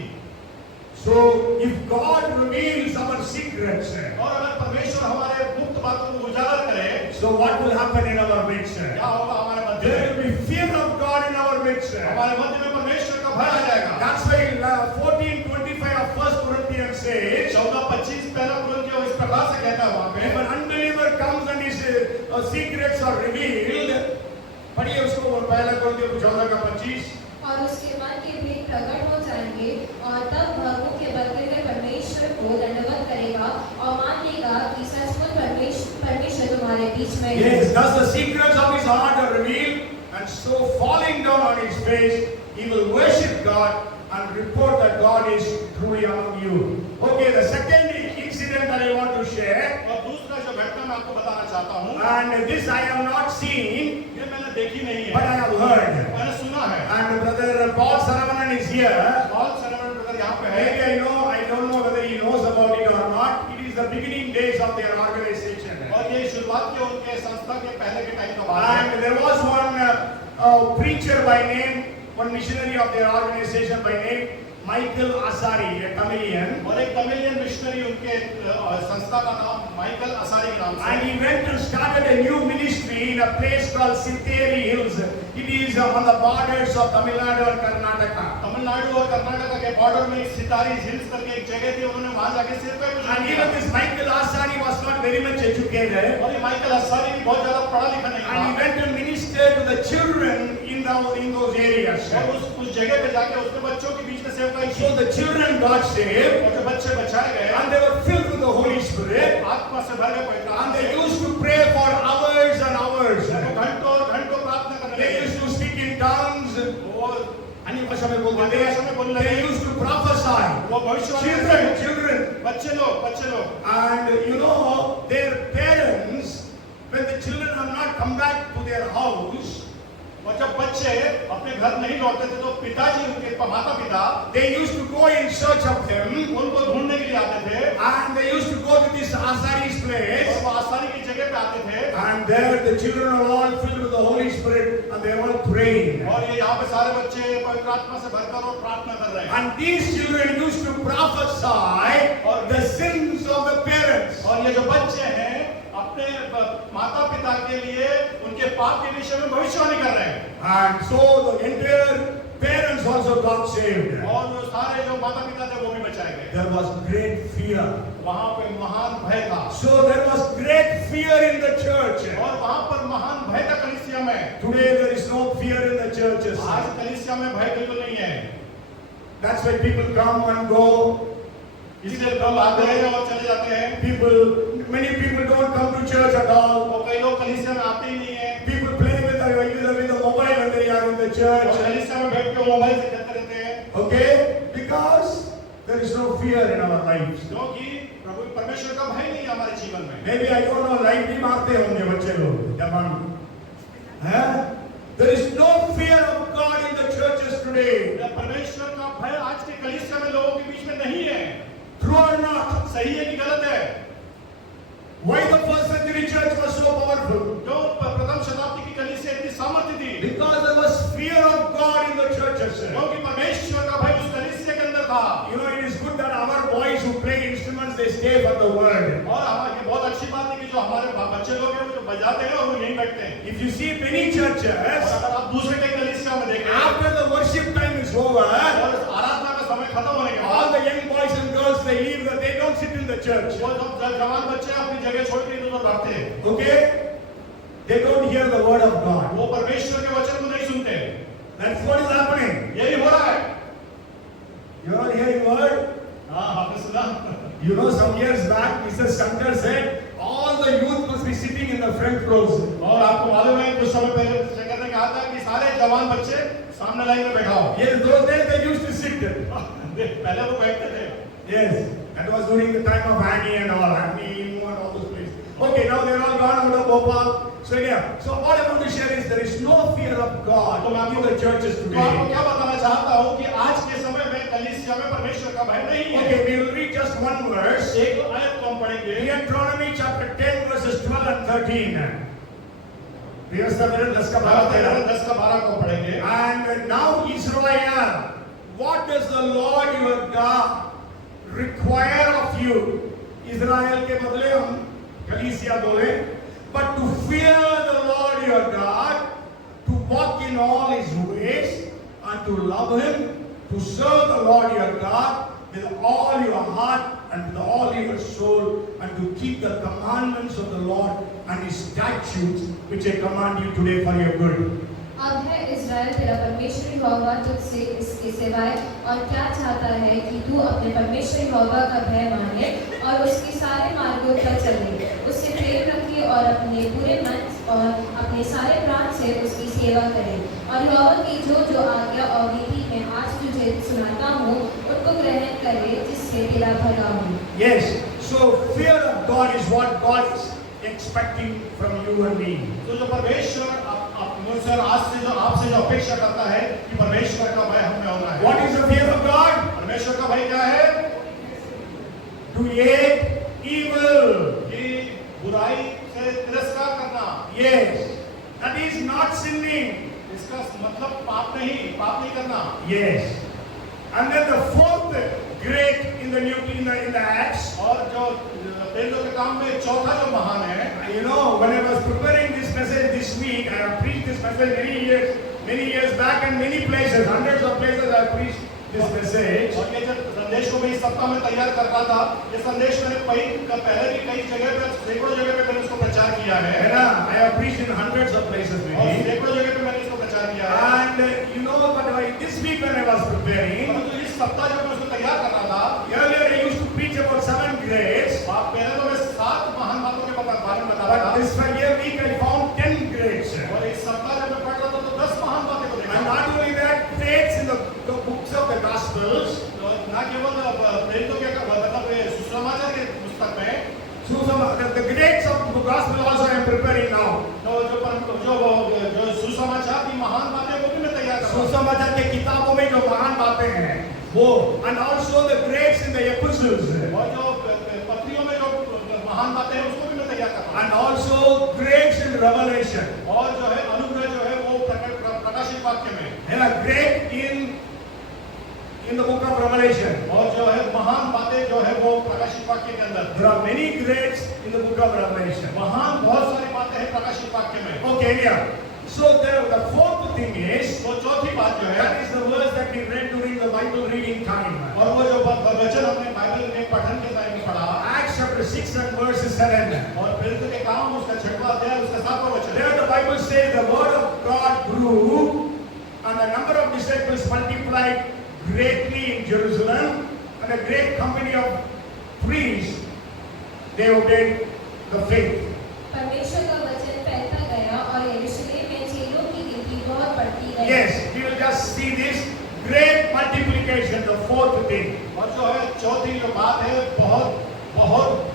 So, if God reveals our secrets, और अगर परमेश्वर हमारे गुप्त बातों को उजागर करे, so what will happen in our midst? क्या होगा हमारे मध्य There में? will be fear of God in our midst. हमारे मध्य में परमेश्वर का भय आ जाएगा। That's why 14:25 of 1 Corinthians says, 14:25 पहला कुरिन्थियों इस प्रकार से कहता है वहाँ पे, if an unbeliever comes and his secrets are revealed, पढ़िए उसको वो पहला कुरिन्थियों 14:25, और उसके मन के भेद प्रकट हो जाएंगे और तब वह मुख्य बदले हुए परमेश्वर को दंडवत करेगा और मान लेगा कि सचमुच परमेश्वर तुम्हारे बीच में है। Yes, thus the secrets of his heart are revealed, and so falling down on his face, he will worship God and report that God is truly among you. Okay, the second incident that I want to share, और दूसरा जो घटना मैं आपको बताना चाहता हूँ, and this I have not seen, ये मैंने देखी नहीं but है, I have heard. मैंने सुना है। And Brother Paul Saravanan is here. Paul Saravan brother यहाँ पे है। Maybe I don't know whether he knows about it or not. It is the beginning days of their organization. और ये शुरुआत के उनके संस्था के पहले के टाइम का बात है। And there was one preacher by name, one missionary of their organization by name Michael Asari, a Tamilian. और एक तमिलियन मिशनरी उनके संस्था का नाम माइकल असारी के नाम से। And he went and started a new ministry in a place called Siteri Hills. It is on the borders of Tamil Nadu and Karnataka. Tamil Nadu और कर्नाटक के बॉर्डर में सितारी हिल्स करके एक जगह थी, उन्होंने वहां जाके सिर्फ कुछ And even this Michael Asari was not very much educated. और ये माइकल असारी भी बहुत ज्यादा पढ़ा लिखा नहीं And he था। went to minister to the children in those areas. और उस जगह पे जाके उसने बच्चों के बीच में सेवकाई की। So the children got saved और जो बच्चे बचाए गए and they were filled with the Holy Spirit आत्मा से भर गए पवित्र and आत्मा they से। used to pray for hours and hours. वो घंटों और घंटों प्रार्थना करने They लगे। used to speak in tongues. वो अन्य भाषा में बोलते अन्य भाषा में बोलने थे. They लगे। used to prophesy. वो भविष्यवाणी करते थे। Children. बच्चे लोग And you know, their parents, when the children have not come back to their house, और जब बच्चे अपने घर नहीं लौटते थे तो पिताजी उनके माता पिता they used to go in search of them उनको ढूंढने के लिए आते थे and they used to go to this Asari's और place. वो आसानी की जगह पे आते थे And there the children are all filled with the Holy Spirit and they are all praying. और ये यहाँ पे सारे बच्चे पवित्र आत्मा से भरकर और प्रार्थना कर रहे हैं And these children used to prophesy the sins of the parents. और ये जो बच्चे हैं अपने माता पिता के लिए उनके पाप के विषय में भविष्यवाणी कर रहे हैं And so the entire parents also got saved. और वो सारे जो माता पिता थे वो भी बचाए गए There was great fear. वहाँ पे महान भय था So there was great fear in the church. और वहाँ पर महान भय था कलीसिया में Today there is no fear in the churches. आज कलीसिया में भय बिल्कुल नहीं है That's why people come and go. इसलिए लोग आते हैं और चले जाते हैं Many people don't come to church at all. और कई लोग कलीसिया में आते ही नहीं है People play with the mobile when they are in the और church. कलीसिया में बैठ के मोबाइल से करते रहते हैं Okay? Because there is no fear in our lives. क्योंकि प्रभु परमेश्वर का भय नहीं है हमारे जीवन में Maybe I don't know, light भी मारते होंगे बच्चे लोग जब हम हैं? There is no fear of God in the churches today. परमेश्वर का भय आज के कलीसिया में लोगों के बीच में नहीं है True or not? सही है कि गलत है Why the first century church was so powerful? क्यों प्रथम शताब्दी की कलीसिया इतनी सामर्थ्य थी Because there was fear of God in the churches. क्योंकि परमेश्वर का भय उस कलीसिया के अंदर था You know, it is good that our boys who play instruments, they stay for the word. और हमारे ये बहुत अच्छी बात है कि जो हमारे बच्चे लोग हैं वो जो बजाते हैं और वो यहीं बैठते हैं If you see many churches, और अगर आप दूसरे कई कलीसिया में देखें after the worship time is over, और आराधना का समय खत्म होने के all बाद the young boys and girls, they leave, they don't sit in the church. वो जब जवान बच्चे अपनी जगह छोड़ के इधर भागते हैं Okay? They don't hear the word of God. वो परमेश्वर के वचन को नहीं सुनते That's what is happening. यही हो रहा है You are not hearing word? हाँ आपने सुना You know, some years back, Mr. Shankar said, all the youth must be sitting in the front rows. और आपको मालूम है कुछ समय पहले शंकर ने कहा था कि सारे जवान बच्चे सामने लाइन में बैठा हो Yes, those days they used to sit. पहले वो बैठते थे Yes, that was during the time of Annie and all, Annie, and all those places. Okay, now they're all gone out of Bhopal. So yeah, so all I want to share is there is no fear of God in the churches तो आपको today. क्या बताना चाहता हूँ कि आज के समय में कलीसिया में परमेश्वर का भय नहीं है Okay, we will read just one verse. एक आयत को हम पढ़ेंगे Deuteronomy chapter 10 verses 12 and 13. व्यवस्था में 10 का 12 13. 10 का 12 को पढ़ेंगे And now Israel, what does the Lord your God require of you? Israel के बदले हम कलीसिया बोले, but to fear the Lord your God, to walk in all His ways, and to love Him, to serve the Lord your God with all your heart and with all your soul, and to keep the commandments of the Lord and His statutes, which I command you today for your good. अब है इज़राइल तेरा परमेश्वर यहोवा तुझसे इसके सिवाय और क्या चाहता है कि तू अपने परमेश्वर यहोवा का भय माने और उसके सारे मार्गों पर चले, उससे प्रेम रखे और अपने पूरे मन और अपने सारे प्राण से उसकी सेवा करे और यहोवा की जो जो आज्ञा और विधि मैं आज तुझे वचन सुनाता हूँ उनको ग्रहण करे जिससे तेरा भला हो। Yes. So fear of God is what God is expecting from you and me. तो जो परमेश्वर मुझसे और आपसे जो अपेक्षा करता है कि परमेश्वर का भय हमें होना है। What is the fear of God? परमेश्वर का भय क्या है? To hate evil. कि बुराई से तिरस्कार करना। Yes. That is not sinning. इसका मतलब पाप नहीं करना। Yes. And then the fourth great in the Acts. और जो प्रेरितों के काम में चौथा जो महान है, You know, when I was preparing this message this week, I have preached this message many years back and many places, hundreds of places I have preached this message. और ये जब संदेश को मैं इस सप्ताह में तैयार कर रहा था, ये संदेश मैंने पहले भी कई जगह पे सैकड़ों जगह पे मैंने इसको प्रचार किया है। है ना? I have preached in hundreds of places और maybe. सैकड़ों जगह पे मैंने इसको प्रचार किया है। And you know, but this week when I was preparing, परंतु इस सप्ताह जब मैं उसको तैयार कर रहा था, earlier I used to preach about 7 grades, पहले तो मैं 7 महान बातों के बारे में बता रहा but था। this week I found 10 grades. और इस सप्ताह जब मैं पढ़ रहा था तो 10 महान बातें को देखा। And not only that, grades in the books of the Gospels. तो ना केवल प्रेरितों के मतलब सुसमाचार के पुस्तक में, So the grades of the Gospel also I am preparing now. तो जो सुसमाचार की महान बातें वो भी मैं तैयार कर रहा हूँ। सुसमाचार के किताबों में जो महान बातें हैं वो, and also the grades in the epistles, और जो पत्रियों में जो महान बातें हैं उसको भी मैं तैयार कर रहा हूँ। and also grades in Revelation. और जो है अनुग्रह जो है वो प्रकाशित वाक्य में, And a grade in the book of Revelation. और जो है महान बातें जो है वो प्रकाशित वाक्य के अंदर। There are many grades in the book of Revelation. महान बहुत सारी बातें हैं प्रकाशित वाक्य में। Okay, yeah. So the fourth thing is, तो चौथी बात जो है, that is the verse that we read during the Bible reading time. और वो जो वचन हमने बाइबल में पठन के टाइम में पढ़ा, Acts chapter 6 and verse 7. और प्रेरितों के काम उसका 6वां अध्याय उसका 7वां वचन। There the Bible says the word of God grew and the number of disciples multiplied greatly in Jerusalem, and a great company of priests, they obeyed the faith. परमेश्वर का वचन फैलता गया और यरूशलेम में चेलों की गिनती बहुत बढ़ती गई। Yes, we will just see this great multiplication, the fourth thing. और जो है चौथी जो बात है बहुत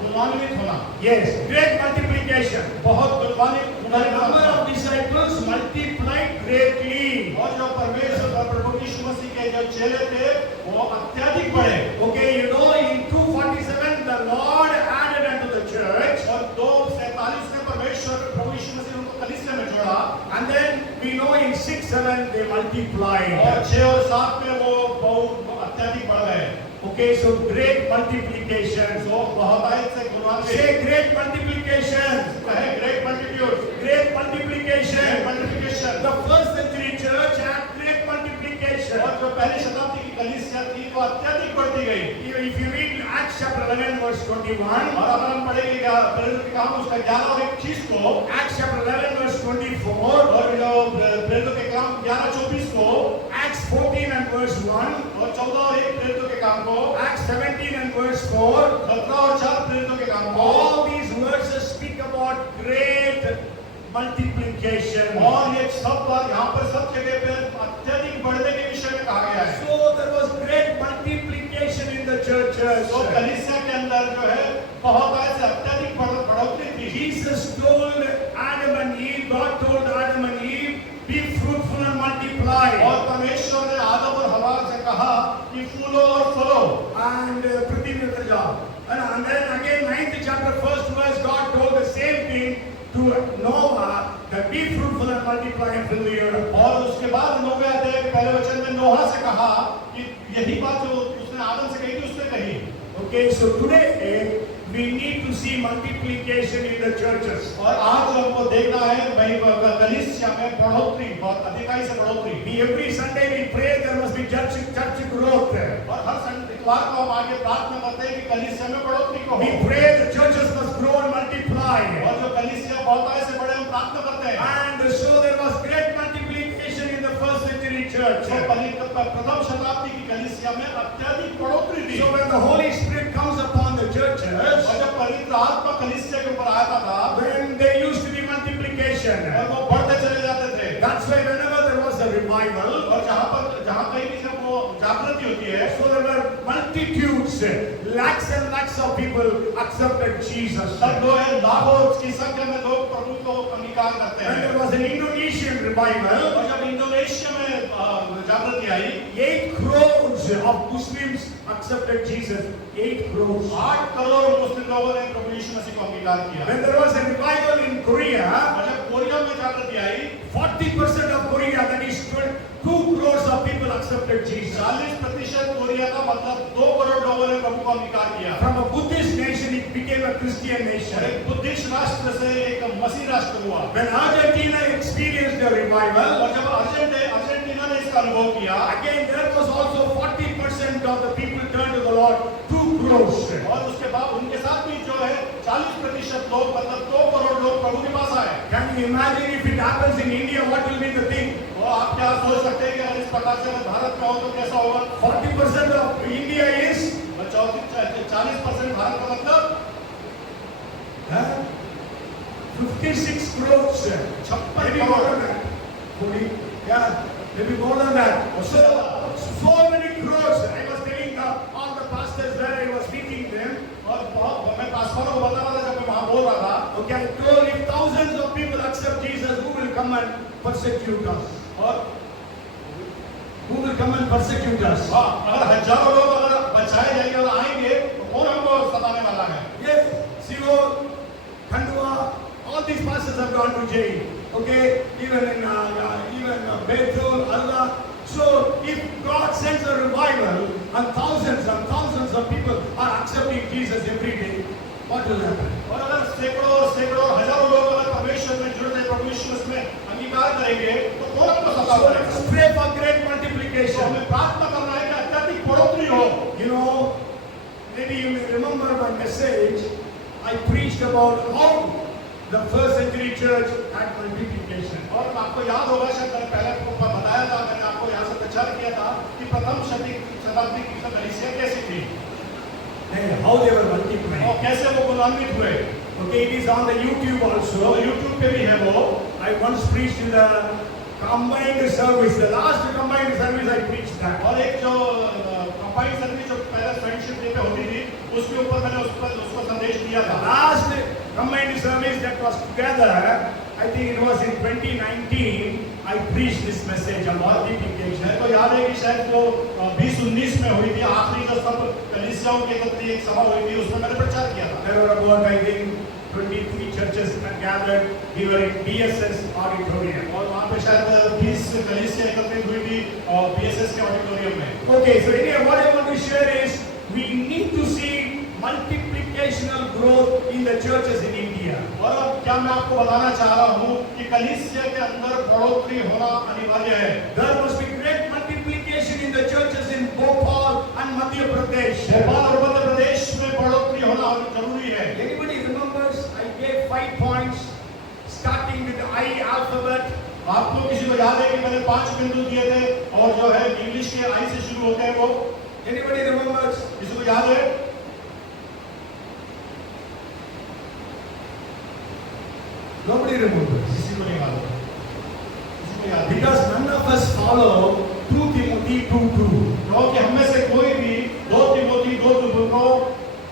गुणवान्वित होना। Yes, great multiplication. बहुत गुणवान्वित The number of disciples multiplied greatly. और जो परमेश्वर और प्रभु यीशु मसीह के जो चेले थे वो अत्यधिक बढ़े। Okay, you know, in 247 the Lord added unto the church, और 247 में परमेश्वर प्रभु यीशु मसीह ने उनको कलीसिया में जोड़ा, and then we know in 6-7 they multiplied. और 6 और 7 में वो बहुत अत्यधिक बढ़ गए। Okay, so great multiplication. तो बहुतायत से गुणवान्वित। Say great multiplication. कहे great multitude. Great multiplication. Great multiplication. The first century church had great multiplication. और जो पहली शताब्दी की कलीसिया थी वो अत्यधिक बढ़ती गई। If you read Acts chapter 11 verse 21, और अगर हम पढ़ेंगे प्रेरितों के काम उसका 11 और 21 को, Acts chapter 11 verse 24, और जो प्रेरितों के काम 11-24 को, Acts 14 and verse 1, और 14 और 1 प्रेरितों के काम को, Acts 17 and verse 4, 17 और 4 प्रेरितों के काम को, all these verses speak about great multiplication. और ये सब बात यहाँ पर सब जगह पे अत्यधिक बढ़ने के विषय में कहा गया है। So there was great multiplication in the churches. तो कलीसिया के अंदर जो है बहुत ऐसे अत्यधिक बढ़ोतरी थी। Jesus told Adam and Eve, God told Adam and Eve, be fruitful and multiply. और परमेश्वर ने आदम और हवा से कहा कि फूलो और फलो। And पृथ्वी में उतर जाओ. And then again 9th chapter 1st verse, God told the same thing to Noah, that be fruitful and multiply and fill the earth. और उसके बाद 9वें अध्याय के पहले वचन में नोहा से कहा कि यही बात जो उसने आदम से कही थी उसने कही। Okay, so today we need to see multiplication in the churches. और आज जो हमको देखना है वही कलीसिया में बढ़ोतरी, बहुत अधिकाई से बढ़ोतरी। Every Sunday we pray there must be church growth. और हर इतवार को हम आगे प्रार्थना करते हैं कि कलीसिया में बढ़ोतरी को हो। We pray the churches must grow and multiply. और जो कलीसिया बहुतायत से बढ़े हम प्रार्थना करते हैं। And so there was great multiplication in the first century church. तो प्रथम शताब्दी की कलीसिया में अत्यधिक बढ़ोतरी थी। So when the Holy Spirit comes upon the churches, और जब पवित्र आत्मा कलीसिया के ऊपर आता था, when there used to be multiplication, और वो बढ़ते चले जाते थे। that's why whenever there was a revival, और जहाँ कहीं भी जब वो जागरण of people accepted Jesus. तब जो है लाखों की संख्या में लोग प्रभु को अंगीकार करते When हैं। there was an Indonesian revival, और जब इंडोनेशिया में जागृति आई, 8 crores of Muslims accepted Jesus. 8 crores. 8 crore मुस्लिम लोगों ने प्रभु यीशु मसीह को अंगीकार किया। When there was a revival in Korea, और जब कोरिया में जागृति आई, 40% of Korea, that is 2 crores of people accepted Jesus. 40% Korea का मतलब 2 करोड़ लोगों ने प्रभु को अंगीकार किया। From a Buddhist nation, it became a Christian और nation. एक बुद्धिस्ट राष्ट्र से एक मसीह राष्ट्र हुआ। When Argentina experienced a revival, और जब अर्जेंटीना ने इसका अनुभव किया, again there was also 40% of the people turned to the Lord. 2 crores. और उसके बाद उनके साथ भी जो है 40% लोग मतलब 2 करोड़ लोग प्रभु के पास आए। Can you imagine if it happens in India, what will be the thing? और आप क्या सोच सकते हैं कि अगर इस प्रकार से अगर भारत में हो तो कैसा होगा? 40% of India is 40% भारत का मतलब 56 crores. Maybe more than that. 40, yeah, maybe more than that. So many crores. I was telling all the pastors where I was meeting them. और बहुत मैं पासवानों को बता रहा था जब मैं वहाँ बोल रहा था, Okay, I told if thousands of people accept Jesus, who will come and persecute us? और Who will come and persecute us? अगर हजारों लोग अगर बचाए जाएंगे और आएंगे तो कौन हमको सताने वाला है? Yes, Sivo, Khandwa, all these pastors have gone to jail. Okay, even in Bethel, Allah. So if God sends a revival and thousands of people are accepting Jesus every day, what will happen? और अगर सैकड़ों हजारों लोग अगर परमेश्वर में जुड़ गए, प्रभु यीशु मसीह में अंगीकार करेंगे तो कौन हमको So सताएगा? let's pray for great तो multiplication. हमें प्रार्थना करना है कि अत्यधिक बढ़ोतरी हो। You know, maybe you may remember my message. I preached about how the first century church had multiplication. और आपको याद होगा शायद मैंने पहले आपको बताया था, मैंने आपको यहाँ से प्रचार किया था कि प्रथम शताब्दी की कलीसिया कैसी थी And how they were multiplying. और कैसे वो गुलामित हुए। Okay, it is on the YouTube तो also. YouTube पे भी है वो। I once preached in the combined service. The last combined service I preached that. और एक जो कंबाइंड सर्विस जो पहले फ्रेंडशिप डे पे होती थी, उसके ऊपर मैंने उसको संदेश दिया The था। last combined service that was together, I think it was in 2019. I preached this message on multiplication. मेरे को याद है कि शायद वो 2019 में हुई थी, आखिरी जो सब कलीसियाओं की एक सभा हुई थी, उसमें मैंने प्रचार किया था। There were about, I think, 23 churches gathered. We were in BSS auditorium. और वहाँ पे शायद 20 कलीसिया एकत्रित हुई थी और BSS के ऑडिटोरियम में। Okay, so anyway, what I want to share is we need to see multiplicational growth in the churches in India. और अब क्या मैं आपको बताना चाह रहा हूँ कि कलीसिया के अंदर बढ़ोतरी होना अनिवार्य है। There must be great multiplication in the churches in Bhopal and Madhya Pradesh. Bhopal और मध्य प्रदेश में बढ़ोतरी होना जरूरी है। Anybody remembers? I gave 5 points starting with the I alphabet. आपको किसी को याद है कि मैंने 5 बिंदु दिए थे और जो है इंग्लिश के आई से शुरू होते हैं वो? Anybody remembers? किसी को याद है? Nobody remembers. किसी को नहीं मालूम। किसी को याद नहीं। Because none of us follow 2 Timothy 2:2. क्योंकि हम में से कोई भी 2 तिमोथी 2:2 को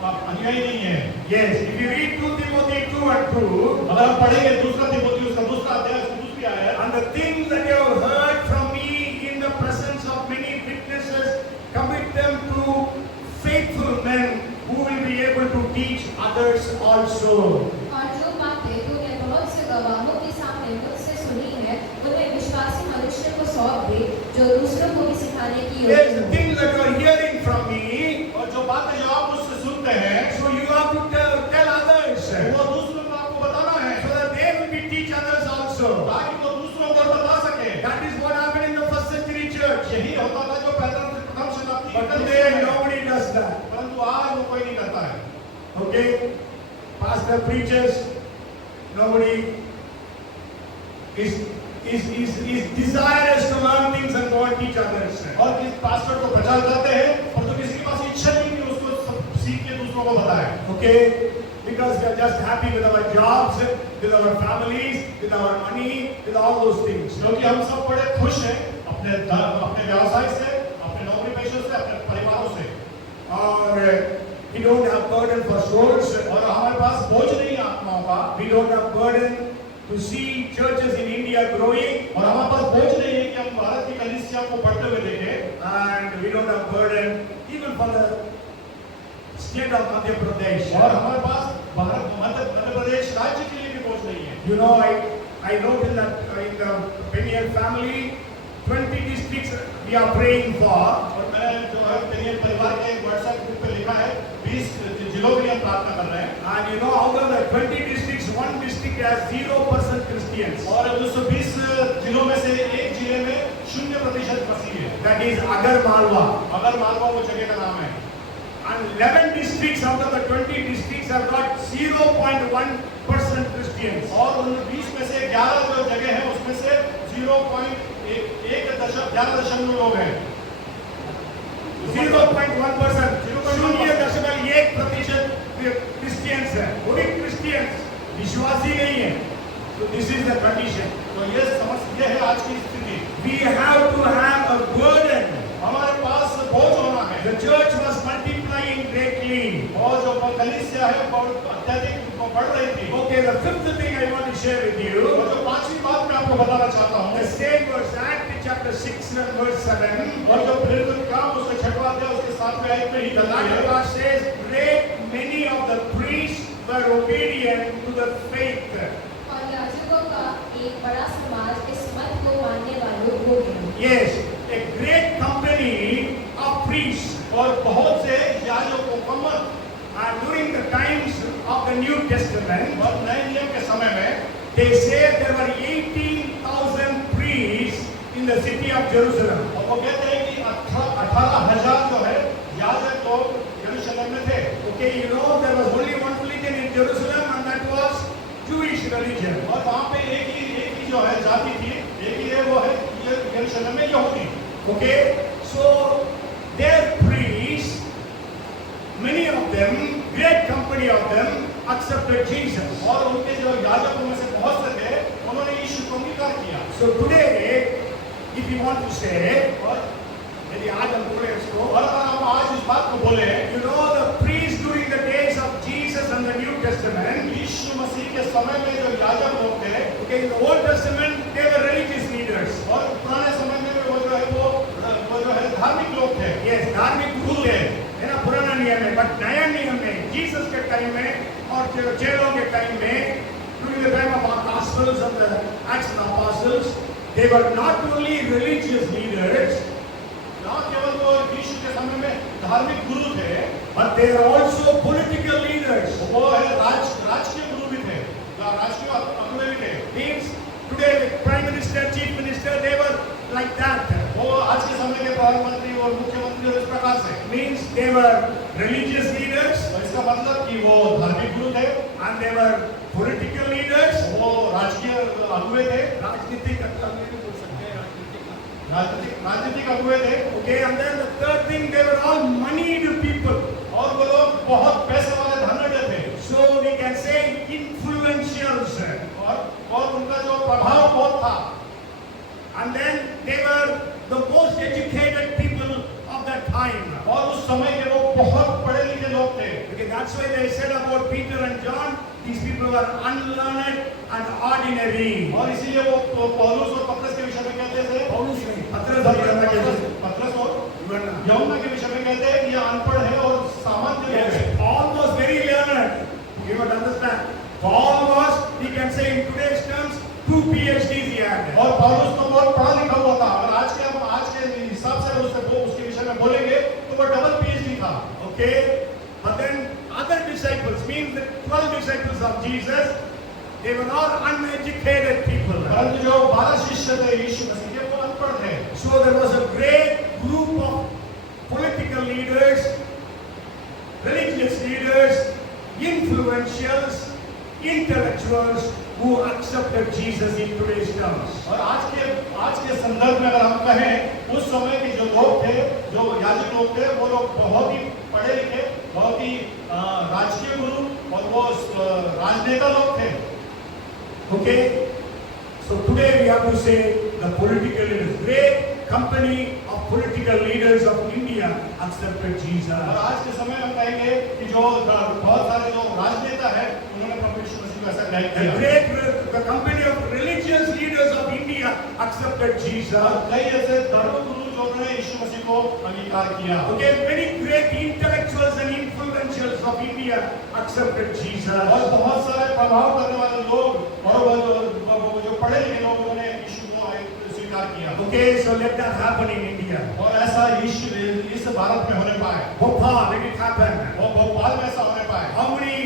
अनुयायी नहीं है। Yes, if you read 2 Timothy 2:2, अगर हम पढ़ेंगे दूसरा तिमोथी उसका दूसरा अध्याय उसकी दूसरी आयत, and the things that you have heard from me in the presence of many witnesses, commit them to faithful men who will be able to teach others also. और जो बातें तूने बहुत से गवाहों के सामने मुझसे सुनी है, उन्हें विश्वासी मनुष्य को सौंप दे, जो दूसरों को भी सिखाने की Yes, योग्य the हो। things that you are hearing from me, और जो बातें जो आप मुझसे सुनते हैं, so you have to tell others, वो दूसरों को आपको बताना है, so that they will be teach others also. ताकि वो दूसरों को बता सके। That is what happened in the first century church. यही होता था जो प्रथम शताब्दी But की today कलीसिया में। nobody does that. परंतु आज वो कोई नहीं करता है। Okay? Pastor preaches, nobody is desirous to learn things and go and teach others. और किस पास्टर को प्रचार करते हैं, और तो किसी के पास इच्छा नहीं कि उसको सीख के दूसरों को बताए। Okay? Because we are just happy with our jobs, with our families, with our money, with all those things. क्योंकि हम सब बड़े खुश हैं अपने व्यवसाय से, अपने नौकरी पेशे से, अपने परिवारों से। Or we don't have burden for souls. और हमारे पास बोझ नहीं है आत्माओं का, We don't have burden to see churches in India growing, और हमारे पास बोझ नहीं है कि हम भारत की कलीसिया को बढ़ते हुए देखें, and we don't have burden even for the state of Madhya Pradesh. और हमारे पास मध्य प्रदेश राज्य के लिए भी बोझ नहीं है। You know, I wrote in the Peniel family, 20 districts we are praying for. और मैंने जो है पेनियल परिवार के व्हाट्सएप ग्रुप पे लिखा है 20 जिलों के लिए हम प्रार्थना कर रहे हैं, And you know, out of the 20 districts, one district has 0% Christians. और उस 20 जिलों में से एक जिले में 0% मसीही है। That is Agar Malwa. अगर मालवा वो जगह का नाम है, And 11 districts out of the 20 districts have got 0.1% Christians. और उन 20 में से 11 जो जगह है उसमें से 11.1 लोग हैं। 0.1%, 0.1% क्रिश्चियंस है, वो भी क्रिश्चियंस, विश्वासी नहीं है। So this is the condition. तो ये है आज की स्थिति। We have to have a burden. हमारे पास बोझ होना है। The church was multiplying greatly. और जो कलीसिया है बहुत अत्यधिक बढ़ रही थी। Okay, the fifth thing I want to share with you. और जो पांचवी बात मैं आपको बताना चाहता हूँ, The same verse, Acts chapter 6 and verse 7. और जो प्रेरित काम उसके 6वां अध्याय उसके 7वें आयत में ही The बताया latter है। verse says, great many of the priests were obedient to the faith. और याजकों का एक बड़ा समाज इस मत को मानने वालों हो गया। Yes, a great company of priests. और बहुत से याजकों का मत, And during the times of the New Testament, और नए नियम के समय में they say there were 18,000 priests in the city of Jerusalem. और वो कहते हैं कि 18,000 जो है याजक लोग यरूशलेम में थे। Okay, you know there was only one religion in Jerusalem and that was Jewish religion. और वहाँ पे एक ही जो है जाति थी, एक ही है वो है यरूशलेम में यहूदी। Okay, so their priests, many of them, great company of them, accepted Jesus. और उनके जो याजकों में से बहुत से थे, उन्होंने यीशु को अंगीकार किया। So today, if you want to say, और यदि आज हम बोले इसको, और अगर हम आज इस बात को बोले, you know the priests during the days of Jesus and the New Testament, यीशु मसीह के समय में जो याजक लोग थे, okay, in the Old Testament they were religious leaders. और पुराने समय में वो जो है वो जो है धार्मिक लोग थे। Yes, धार्मिक गुरु थे, है ना, पुराना नियम में, बट नया नियम में, जीसस के टाइम में और चेलों के टाइम में, during the time of our Gospels and the Acts of the Apostles, they were not only religious leaders, ना केवल वो यीशु के समय में धार्मिक गुरु थे, but they are also political leaders. वो है राजकीय गुरु भी थे, राजकीय अगुवे भी थे। Means today the prime minister, chief minister, they were like that. वो आज के समय के प्रधानमंत्री और मुख्यमंत्री इस प्रकार से, Means they were religious leaders तो इसका मतलब कि वो धार्मिक गुरु थे, and they were political leaders. वो राजकीय अगुवे थे, राजनीतिक राजनीतिक अगुवे थे। Okay, and then the third thing, they were all moneyed people. और वो लोग बहुत पैसे वाले धनढ्य थे, So we can say influentials. और उनका जो प्रभाव बहुत था। And then they were the most educated people of that time. और उस समय के लोग बहुत पढ़े लिखे लोग थे। Okay, that's why they said about Peter and John, these people were unlearned and ordinary. और इसीलिए वो पौलुस और पतरस के विषय में कहते थे, पौलुस नहीं, पतरस और यूहन्ना के विषय में। पतरस और यूहन्ना। यूहन्ना के विषय में कहते हैं कि ये अनपढ़ है और सामान्य लोग Yes, हैं। Paul was very learned. You must understand. Paul was, we can say in today's terms, 2 PhDs he had. और पौलुस तो बहुत पढ़ा लिखा हुआ था, और आज के हिसाब से उसके विषय में बोलेंगे तो वो डबल PhD था। Okay, but then other disciples, means the 12 disciples of Jesus, they were all uneducated people. परंतु जो 12 शिष्य थे यीशु मसीह के, वो अनपढ़ थे। So there was a great group of political leaders, religious leaders, influentials, intellectuals who accepted Jesus in today's terms. और आज के संदर्भ में अगर हम कहें, उस समय के जो लोग थे, जो याजक लोग थे, वो लोग बहुत ही पढ़े लिखे, बहुत ही राजकीय गुरु और वो राजनेता लोग थे। Okay, so today we have to say the political leaders, great company of political leaders of India accepted Jesus. और आज के समय में कहेंगे कि जो बहुत सारे जो राजनेता है उन्होंने प्रभु यीशु मसीह को ऐसा ग्रहण किया। The company of religious leaders of India accepted Jesus. कई ऐसे धर्मगुरु जो उन्होंने यीशु मसीह को अंगीकार किया। Okay, many great intellectuals and influentials of India accepted Jesus. और बहुत सारे प्रभाव करने वाले लोग और वो जो पढ़े लिखे लोग उन्होंने यीशु को स्वीकार किया। Okay, so let that happen in India. और ऐसा यीशु इस भारत में होने पाए। Bhopal, let it happen. वो भोपाल में ऐसा होने पाए। How many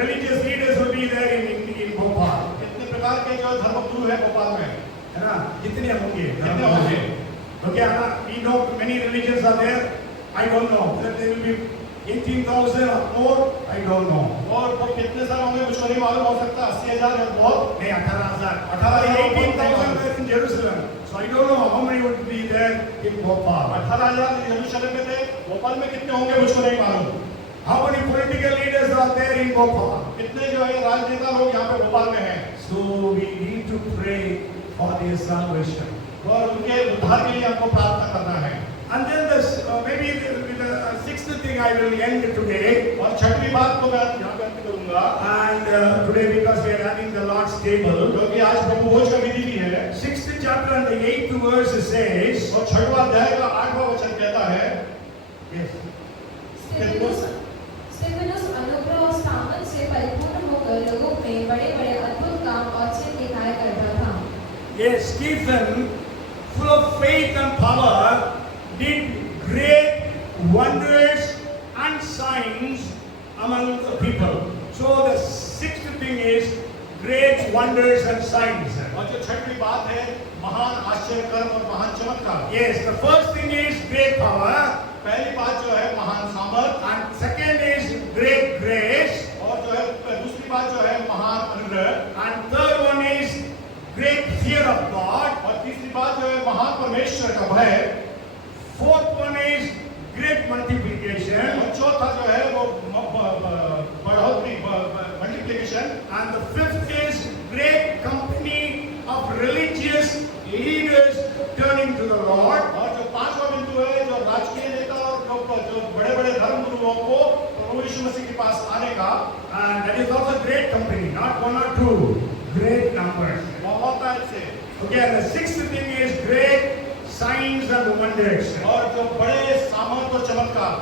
religious leaders will be there in Bhopal? कितने प्रकार के जो धर्मगुरु है भोपाल में, है ना? कितने होंगे? कितने होंगे? Okay, we know many religions are there. I don't know whether there will be 18,000 or more. I don't know. और वो कितने साल होंगे मुझको नहीं मालूम, हो सकता 80,000 या बहुत नहीं 18,000. 18,000 18,000 were in Jerusalem. So I don't know how many would be there in Bhopal. 18,000 यरूशलेम में थे, भोपाल में कितने होंगे मुझको नहीं मालूम। How many political leaders are there in Bhopal? कितने जो है राजनेता लोग यहाँ पे भोपाल में हैं। So we need to pray for their salvation. और उनके उद्धार के लिए हमको प्रार्थना करना है। And then maybe with the sixth thing I will end today. और छठवीं बात को मैं यहाँ पे अंत करूँगा। And today because we are having the Lord's table. क्योंकि आज प्रभु भोज का विधि भी है। 6th chapter and the 8th verse says. और छठवां अध्याय का 8वां वचन कहता है। Yes. स्तिफनुस अनुग्रह और सामर्थ से परिपूर्ण होकर लोगों में बड़े-बड़े अद्भुत काम और चिन्ह दिखाया करता था। Yes, Stephen, full of faith and power, did great wonders and signs among the people. So the sixth thing is great wonders and signs. और जो छठवीं बात है महान आश्चर्य कर्म और महान चमत्कार। Yes, the first thing is great power. पहली बात जो है महान सामर्थ। And second is great grace. और जो है दूसरी बात जो है महान अनुग्रह। And third one is great fear of God. और तीसरी बात जो है महान परमेश्वर का भय। Fourth one is great multiplication. और चौथा जो है वो बढ़ोतरी multiplication. And the fifth is great company of religious leaders turning to the Lord. और जो पांचवा बिंदु है जो राजकीय नेता और जो बड़े-बड़े धर्मगुरुओं को प्रभु यीशु मसीह के पास आने का। And that is also great company, not one or two, great numbers. बहुत अच्छे। Okay, and the sixth thing is great signs and wonders. और जो बड़े सामर्थ और चमत्कार।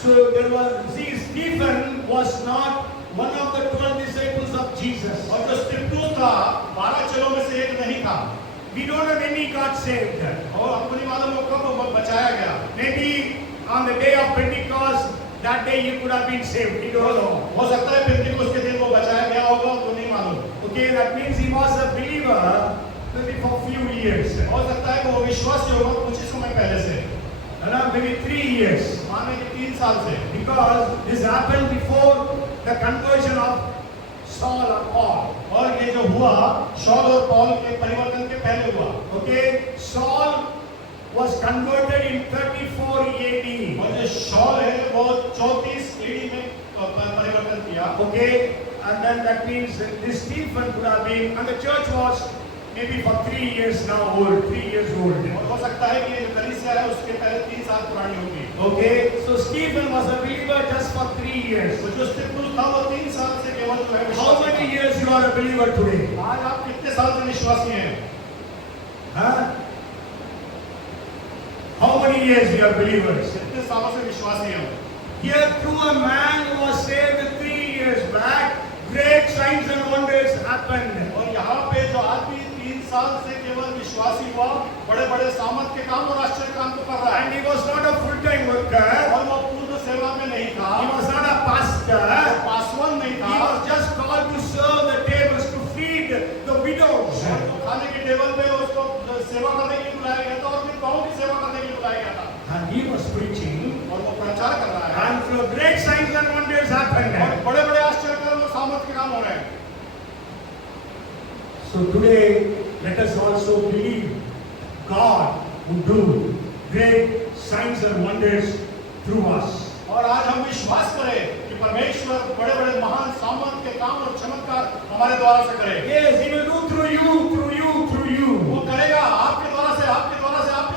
So there was, see, Stephen was not one of the 12 disciples of Jesus. और जो स्तिफनुस था 12 चेलों में से एक नहीं था। We don't have any God saved. और हमको नहीं मालूम वो कब बचाया गया। Maybe on the day of Pentecost, that day he could have been saved. We don't know. हो सकता है पेंतिकुस्त के दिन वो बचाया गया होगा, तो नहीं मालूम। Okay, that means he was a believer maybe for few years. हो सकता है कि वो विश्वासी होगा कुछ ही समय पहले से। Maybe 3 years. माने कि 3 साल से। Because this happened before the conversion of Saul or Paul. और ये जो हुआ शौल और पौल के परिवर्तन के पहले हुआ। Okay, Saul was converted in 34 AD. और जो शौल है वो 34 AD में परिवर्तन किया। Okay, and then that means this Stephen could have been, and the church was maybe for 3 years now old, 3 years old. और हो सकता है कि ये जो कलीसिया है उसके पहले 3 साल पुरानी होगी। Okay, so Stephen was a believer just for 3 years. तो जो स्तिफनुस था वो 3 साल से केवल जो है How विश्वासी था। many years you are a believer today? आज आप कितने साल से विश्वासी हैं? Huh? How many years you are believers? कितने सालों से विश्वासी हैं? Here through a man who was saved 3 years back, great signs and wonders happened. और यहाँ पे जो आदमी 3 साल से केवल विश्वासी हुआ, बड़े-बड़े सामर्थ के काम और आश्चर्य काम को कर रहा है। And he was not a full-time worker. और वो पूर्ण सेवा में नहीं था। He was not a pastor. वो पासवान नहीं He था। was just called to serve the tables, to feed the widows. और तो खाने के टेबल पे उसको सेवा करने के लिए बुलाया गया था और फिर गाँव की सेवा करने के लिए बुलाया गया था। And he was preaching. और वो प्रचार कर रहा है। And so great signs and wonders और happened. बड़े-बड़े आश्चर्य कर्म और सामर्थ के काम हो रहे हैं। So today, let us also believe God will do great signs and wonders through us. और आज हम विश्वास करें कि परमेश्वर बड़े-बड़े महान सामर्थ के काम और चमत्कार हमारे द्वारा से करे। Yes, He will do through you, through you, through you. वो करेगा आपके द्वारा से, आपके द्वारा से, आपके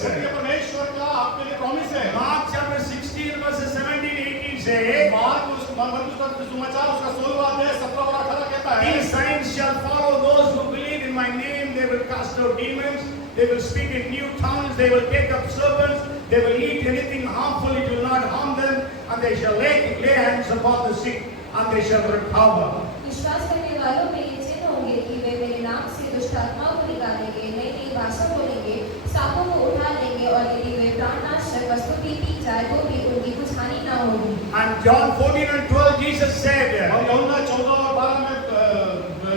क्योंकि ये परमेश्वर का आपके लिए प्रॉमिस है। Mark chapter 16 verses 17 18 say, मरकुस का सुसमाचार उसका 16वां अध्याय 17 और 18 कहता है, these signs shall follow those who believe in my name. They will cast out demons. They will speak in new tongues. They will take up serpents. They will eat anything harmful. It will not harm them. And they shall lay hands upon the sick and they shall recover. विश्वास करने वालों में ये चिन्ह होंगे कि वे मेरे नाम से दुष्ट आत्माओं को निकालेंगे, नई नई भाषा बोलेंगे, सांपों को उठा लेंगे और यदि वे प्राणनाशक वस्तु भी पी जाए तो भी उनकी कुछ हानि न होगी। And John 14 and 12 Jesus said, और यूहन्ना 14 और 12 में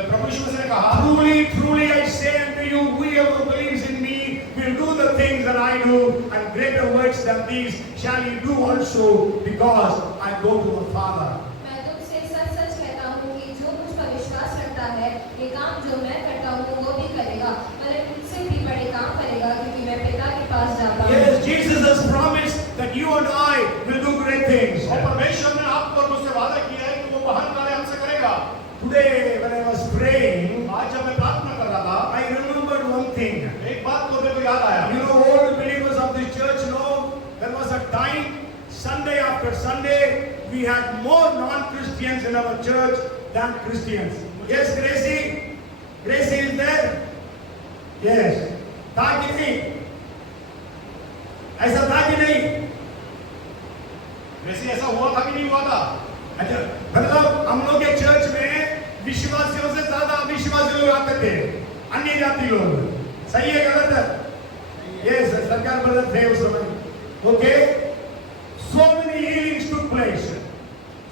प्रभु यीशु मसीह ने कहा, truly, truly I say unto you, whoever believes in me will do the things that I do, and greater works than these shall he do also, because I go to the Father. मैं तुमसे सच सच कहता हूँ कि जो मुझ पर विश्वास रखता है, ये काम जो मैं करता हूँ वो भी करेगा, और इनसे भी बड़े काम करेगा, क्योंकि मैं पिता के पास जाता हूँ। Yes, Jesus has promised that you and I will do great things. और परमेश्वर ने आपको और मुझसे वादा किया है कि वो महान कार्य हमसे करेगा। Today, when I was praying, आज जब मैं प्रार्थना कर रहा था, I remembered one thing. एक बात को मेरे को याद आया। You know, all the believers of this church know there was a time, Sunday after Sunday, we had more non-Christians in our church than Christians. Yes, Gracie? Gracie is there? Yes. था कि नहीं? ऐसा था कि नहीं? वैसे ऐसा हुआ था कि नहीं हुआ था? अच्छा, मतलब हम लोग के चर्च में विश्वासियों से ज्यादा अविश्वासी लोग आते थे, अन्य जाति लोग। सही है गलत है? ये सरकार बदल थे उस समय। Okay, so many healings took place.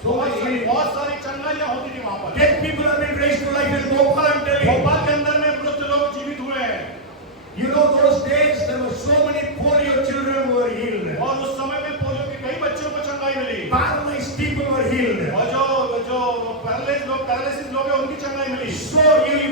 So much healing. बहुत सारी चंगाइयाँ होती थी वहाँ पर। Dead people have been raised to life in Bhopal, I'm telling you. Bhopal के अंदर में मृत लोग जीवित हुए हैं। You know, those days there were so many polio children who were healed. और उस समय में पोलियो के कई बच्चों को चंगाई मिली। Paralyzed people were healed. और जो पैरालिसिस लोग हैं उनकी चंगाई मिली। So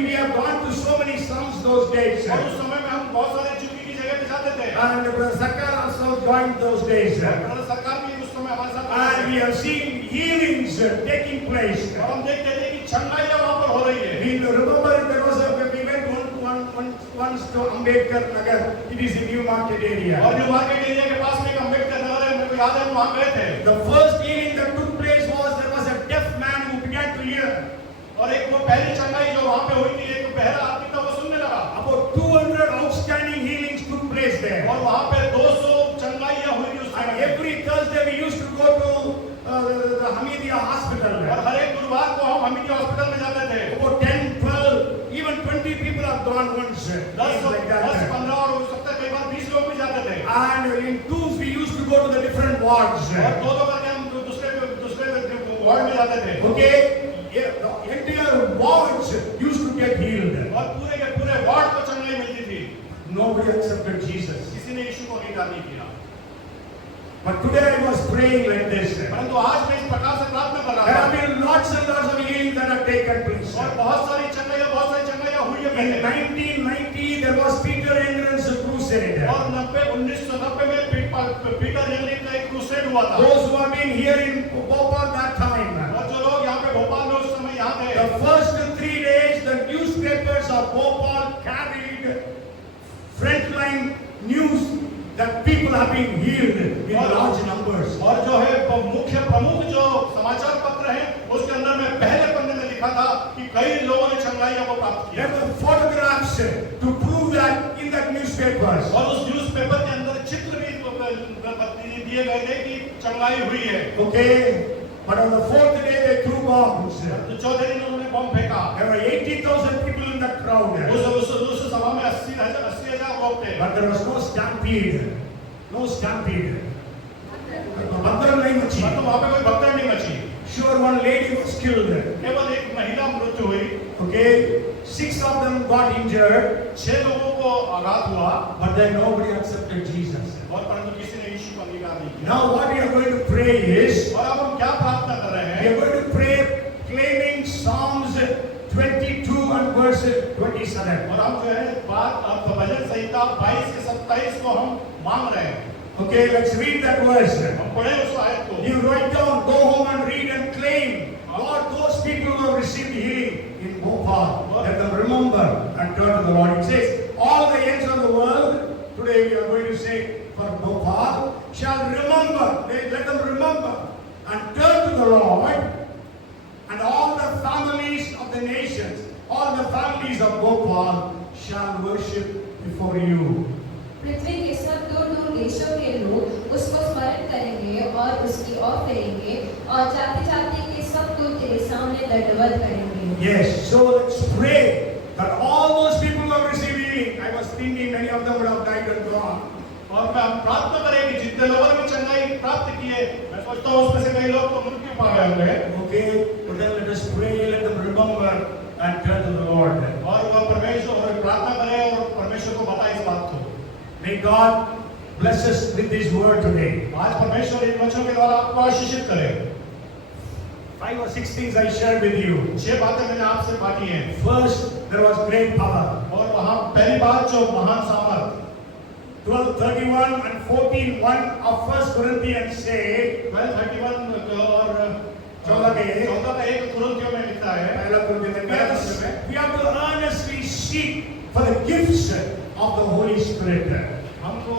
we have gone to so many slums those days. और उस समय में हम बहुत सारे चुकी की जगह पे जाते थे। And Brother Sarkar also joined those days. और सरकार भी उस समय हमारे साथ And we have seen healings taking place. और हम देखते थे कि चंगाइयाँ वहाँ पर हो रही है। We remember there was we went once to Ambedkar Nagar. It is in New Market area. और न्यू मार्केट एरिया के पास में एक अम्बेडकर नगर है, मेरे को याद है हम वहाँ गए थे। The first healing that took place was there was a deaf man who began to hear. और एक वो पहली चंगाई जो वहाँ पे हुई थी, एक बहरा आदमी था वो सुनने लगा। About 200 outstanding healings took place there. और वहाँ पे 200 चंगाइयाँ हुई थी उस And समय। every Thursday we used to go to the Hamidia hospital. और हर एक गुरुवार को हम हमीदिया हॉस्पिटल में जाते थे। About 10, 12, even 20 people have gone once. Things like 10, that. 15 और हो सकता है कई बार 20 लोग भी जाते थे। And in twos we used to go to the different wards. और दो करके हम दूसरे वार्ड में जाते थे। Okay, yeah, the entire wards used to get healed. और पूरे के पूरे वार्ड को चंगाई मिलती थी। Nobody accepted Jesus. किसी ने यीशु को अंगीकार नहीं किया। But today I was praying like this. परंतु आज मैं इस प्रकार से प्रार्थना कर There रहा have था। been lots and lots of healings that have taken place. और बहुत सारी चंगाइयाँ हुई है In पहले। 1990 there was Peter Englund's crusade. और 1990 में पीटर एंगलिन का एक क्रूसेड हुआ था। Those who have been here in Bhopal that time. और जो लोग यहाँ पे भोपाल में उस समय यहाँ थे, The first 3 days the newspapers of Bhopal carried frontline news that people have been healed in large numbers. और जो है मुख्य प्रमुख जो समाचार पत्र हैं उसके अंदर में पहले पन्ने में लिखा था कि कई लोगों ने चंगाइयों को प्राप्त किया। There were photographs to prove that in that newspapers. और उस न्यूज़पेपर के अंदर चित्र भी दिए गए थे कि चंगाई हुई है। Okay, but on the 4th day they threw bombs. तो चौथे दिन उन्होंने बम फेंका। There were 80,000 people in that crowd. उस सभा में 80,000 लोग थे। But there was no stampede. No stampede. भगदड़ नहीं मची. तो वहाँ पे कोई भगदड़ नहीं मची। Sure, one lady was killed. केवल एक महिला मृत्यु हुई। Okay, 6 of them got injured. 6 लोगों को आघात हुआ। But then nobody accepted Jesus. और परंतु किसी ने यीशु को अंगीकार नहीं किया। Now what we are going to pray is, और अब हम क्या प्रार्थना कर रहे we हैं? are going to pray claiming Psalms 22 and verse 27. और हम जो है भजन संहिता 22 से 27 को हम मांग रहे हैं। Okay, let's read that verse. हम पढ़े उस आयत को। You write down, go home and read and claim. Lord, those people who have received healing in Bhopal, let them remember and turn to the Lord. It says, all the ends of the world, today we are going to say, shall remember, let them remember and turn to the Lord, and all the families of the nations, all the families of Gopal shall worship before you. पृथ्वी के सब दूर दूर देशों के लोग उसको स्मरण करेंगे और उसकी ओर फिरेंगे और जाति जाति के सब दूत तेरे सामने दंडवत करेंगे। Yes, so let's pray that all those people who have received healing, I was thinking many of them would have died and gone. और हम प्रार्थना करें कि जितने लोगों ने चंगाई प्राप्त की है, मैं सोचता हूँ उसमें से कई लोग तो मृत्यु पा गए होंगे। Okay, but then let us pray, let them remember and turn to the Lord. और वह परमेश्वर और प्रार्थना करें और परमेश्वर को बताएं इस बात को। May God bless us with His word today. आज परमेश्वर इन वचनों के द्वारा आपको आशीषित करे। 5 or 6 things I shared with you. 6 बातें मैंने आपसे बांटी हैं। First, there was great power. और वहाँ पहली बात जो महान सामर्थ 12:31 and 14:1 of 1 Corinthians say, 12:31 और 14 का 1 कुरिन्थियों में लिखता है। पहला कुरिन्थियों में we have to earnestly seek for the gifts of the Holy Spirit. हमको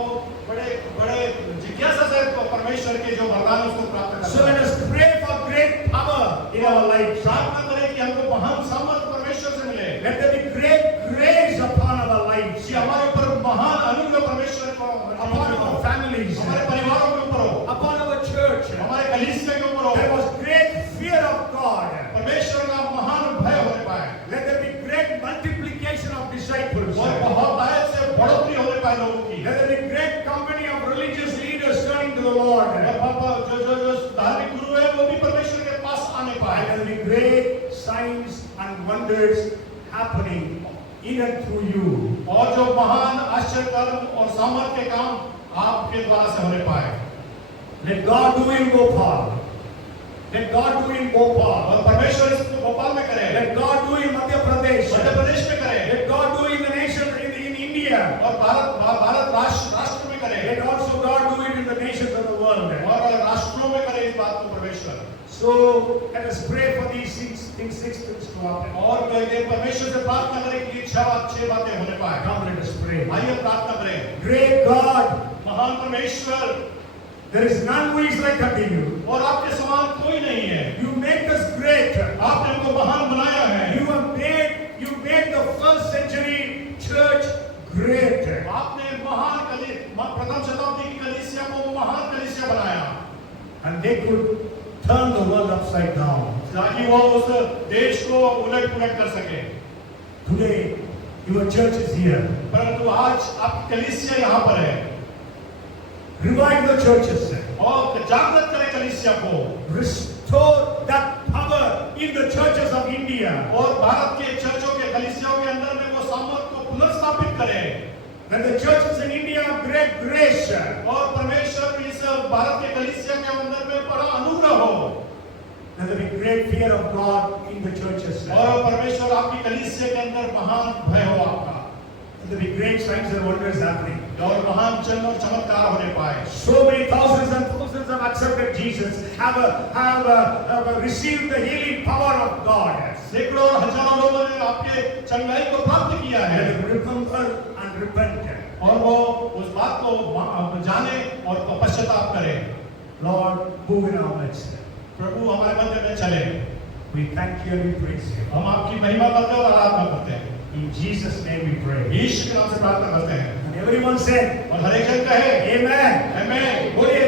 बड़े बड़े जिज्ञासा से परमेश्वर के जो वरदान उसको प्राप्त करना है। So let us pray for great power in our lives. प्रार्थना करें कि हमको महान सामर्थ परमेश्वर से मिले। Let there be great grace upon our lives, कि हमारे ऊपर महान अनुग्रह परमेश्वर को upon our families, हमारे परिवारों के ऊपर हो, upon our church. हमारे कलीसिया के ऊपर हो। There was great fear of God. परमेश्वर का महान भय होने पाए। Let there be great multiplication of disciples. और बहुत आयत से बढ़ोतरी होने पाए लोगों की। Let there be great company of religious leaders turning to the Lord. और पापा जो धार्मिक गुरु है वो भी परमेश्वर के पास आने पाए। And there will be great signs and wonders happening in and through you. और जो महान आश्चर्य कर्म और सामर्थ्य के काम आपके द्वारा से होने पाए। Let God do in Gopal. Let God do in Gopal. और परमेश्वर इसको भोपाल में करे। Let God do in Madhya Pradesh. Madhya Pradesh में करे। Let God do in the nation in India. और भारत राष्ट्र में करे। Let also God do it in the nations of the world. और राष्ट्रों में करे इस बात को परमेश्वर। So let us pray for these six things to happen. और ये परमेश्वर से प्रार्थना करें कि 6 बातें होने पाए। Come, let us pray. आइए प्रार्थना करें। Great God, महान परमेश्वर, there is none who is like unto you. और आपके समान कोई नहीं है। You make us great. आपने हमको महान बनाया है। You made the first century church great. आपने प्रथम शताब्दी की कलीसिया को महान कलीसिया बनाया। And they could turn the world upside down. ताकि वो उस देश को उलट-पुलट कर सके। Today, your church is here. परंतु आज आपकी कलीसिया यहाँ पर है। Revive the churches. और जागृत करें कलीसिया को। Restore that power in the churches of India. और भारत के चर्चों के कलीसियाओं के अंदर में वो सामर्थ को पुनर्स्थापित करें। That the churches in India have great grace. और परमेश्वर इस भारत के कलीसिया के अंदर में बड़ा अनुग्रह हो। That there be great fear of God in the churches. और परमेश्वर आपकी कलीसिया के अंदर महान भय हो आपका। That there be great signs and wonders happening. और महान चिन्ह और चमत्कार होने पाए। So many thousands and thousands have accepted Jesus, have received the healing power of God. सैकड़ों और हजारों लोगों ने आपके चंगाई को प्राप्त किया है। Let them remember and repent. और वो उस बात को जाने और पश्चाताप करें। Lord, move in our midst. प्रभु हमारे मध्य में चले। We thank you and we praise you. हम आपकी महिमा करते हैं और आराधना करते हैं। In Jesus' name we pray. यीशु के नाम से प्रार्थना करते हैं। And everyone said, और हर एक जन कहे Amen. आमीन। बोलिए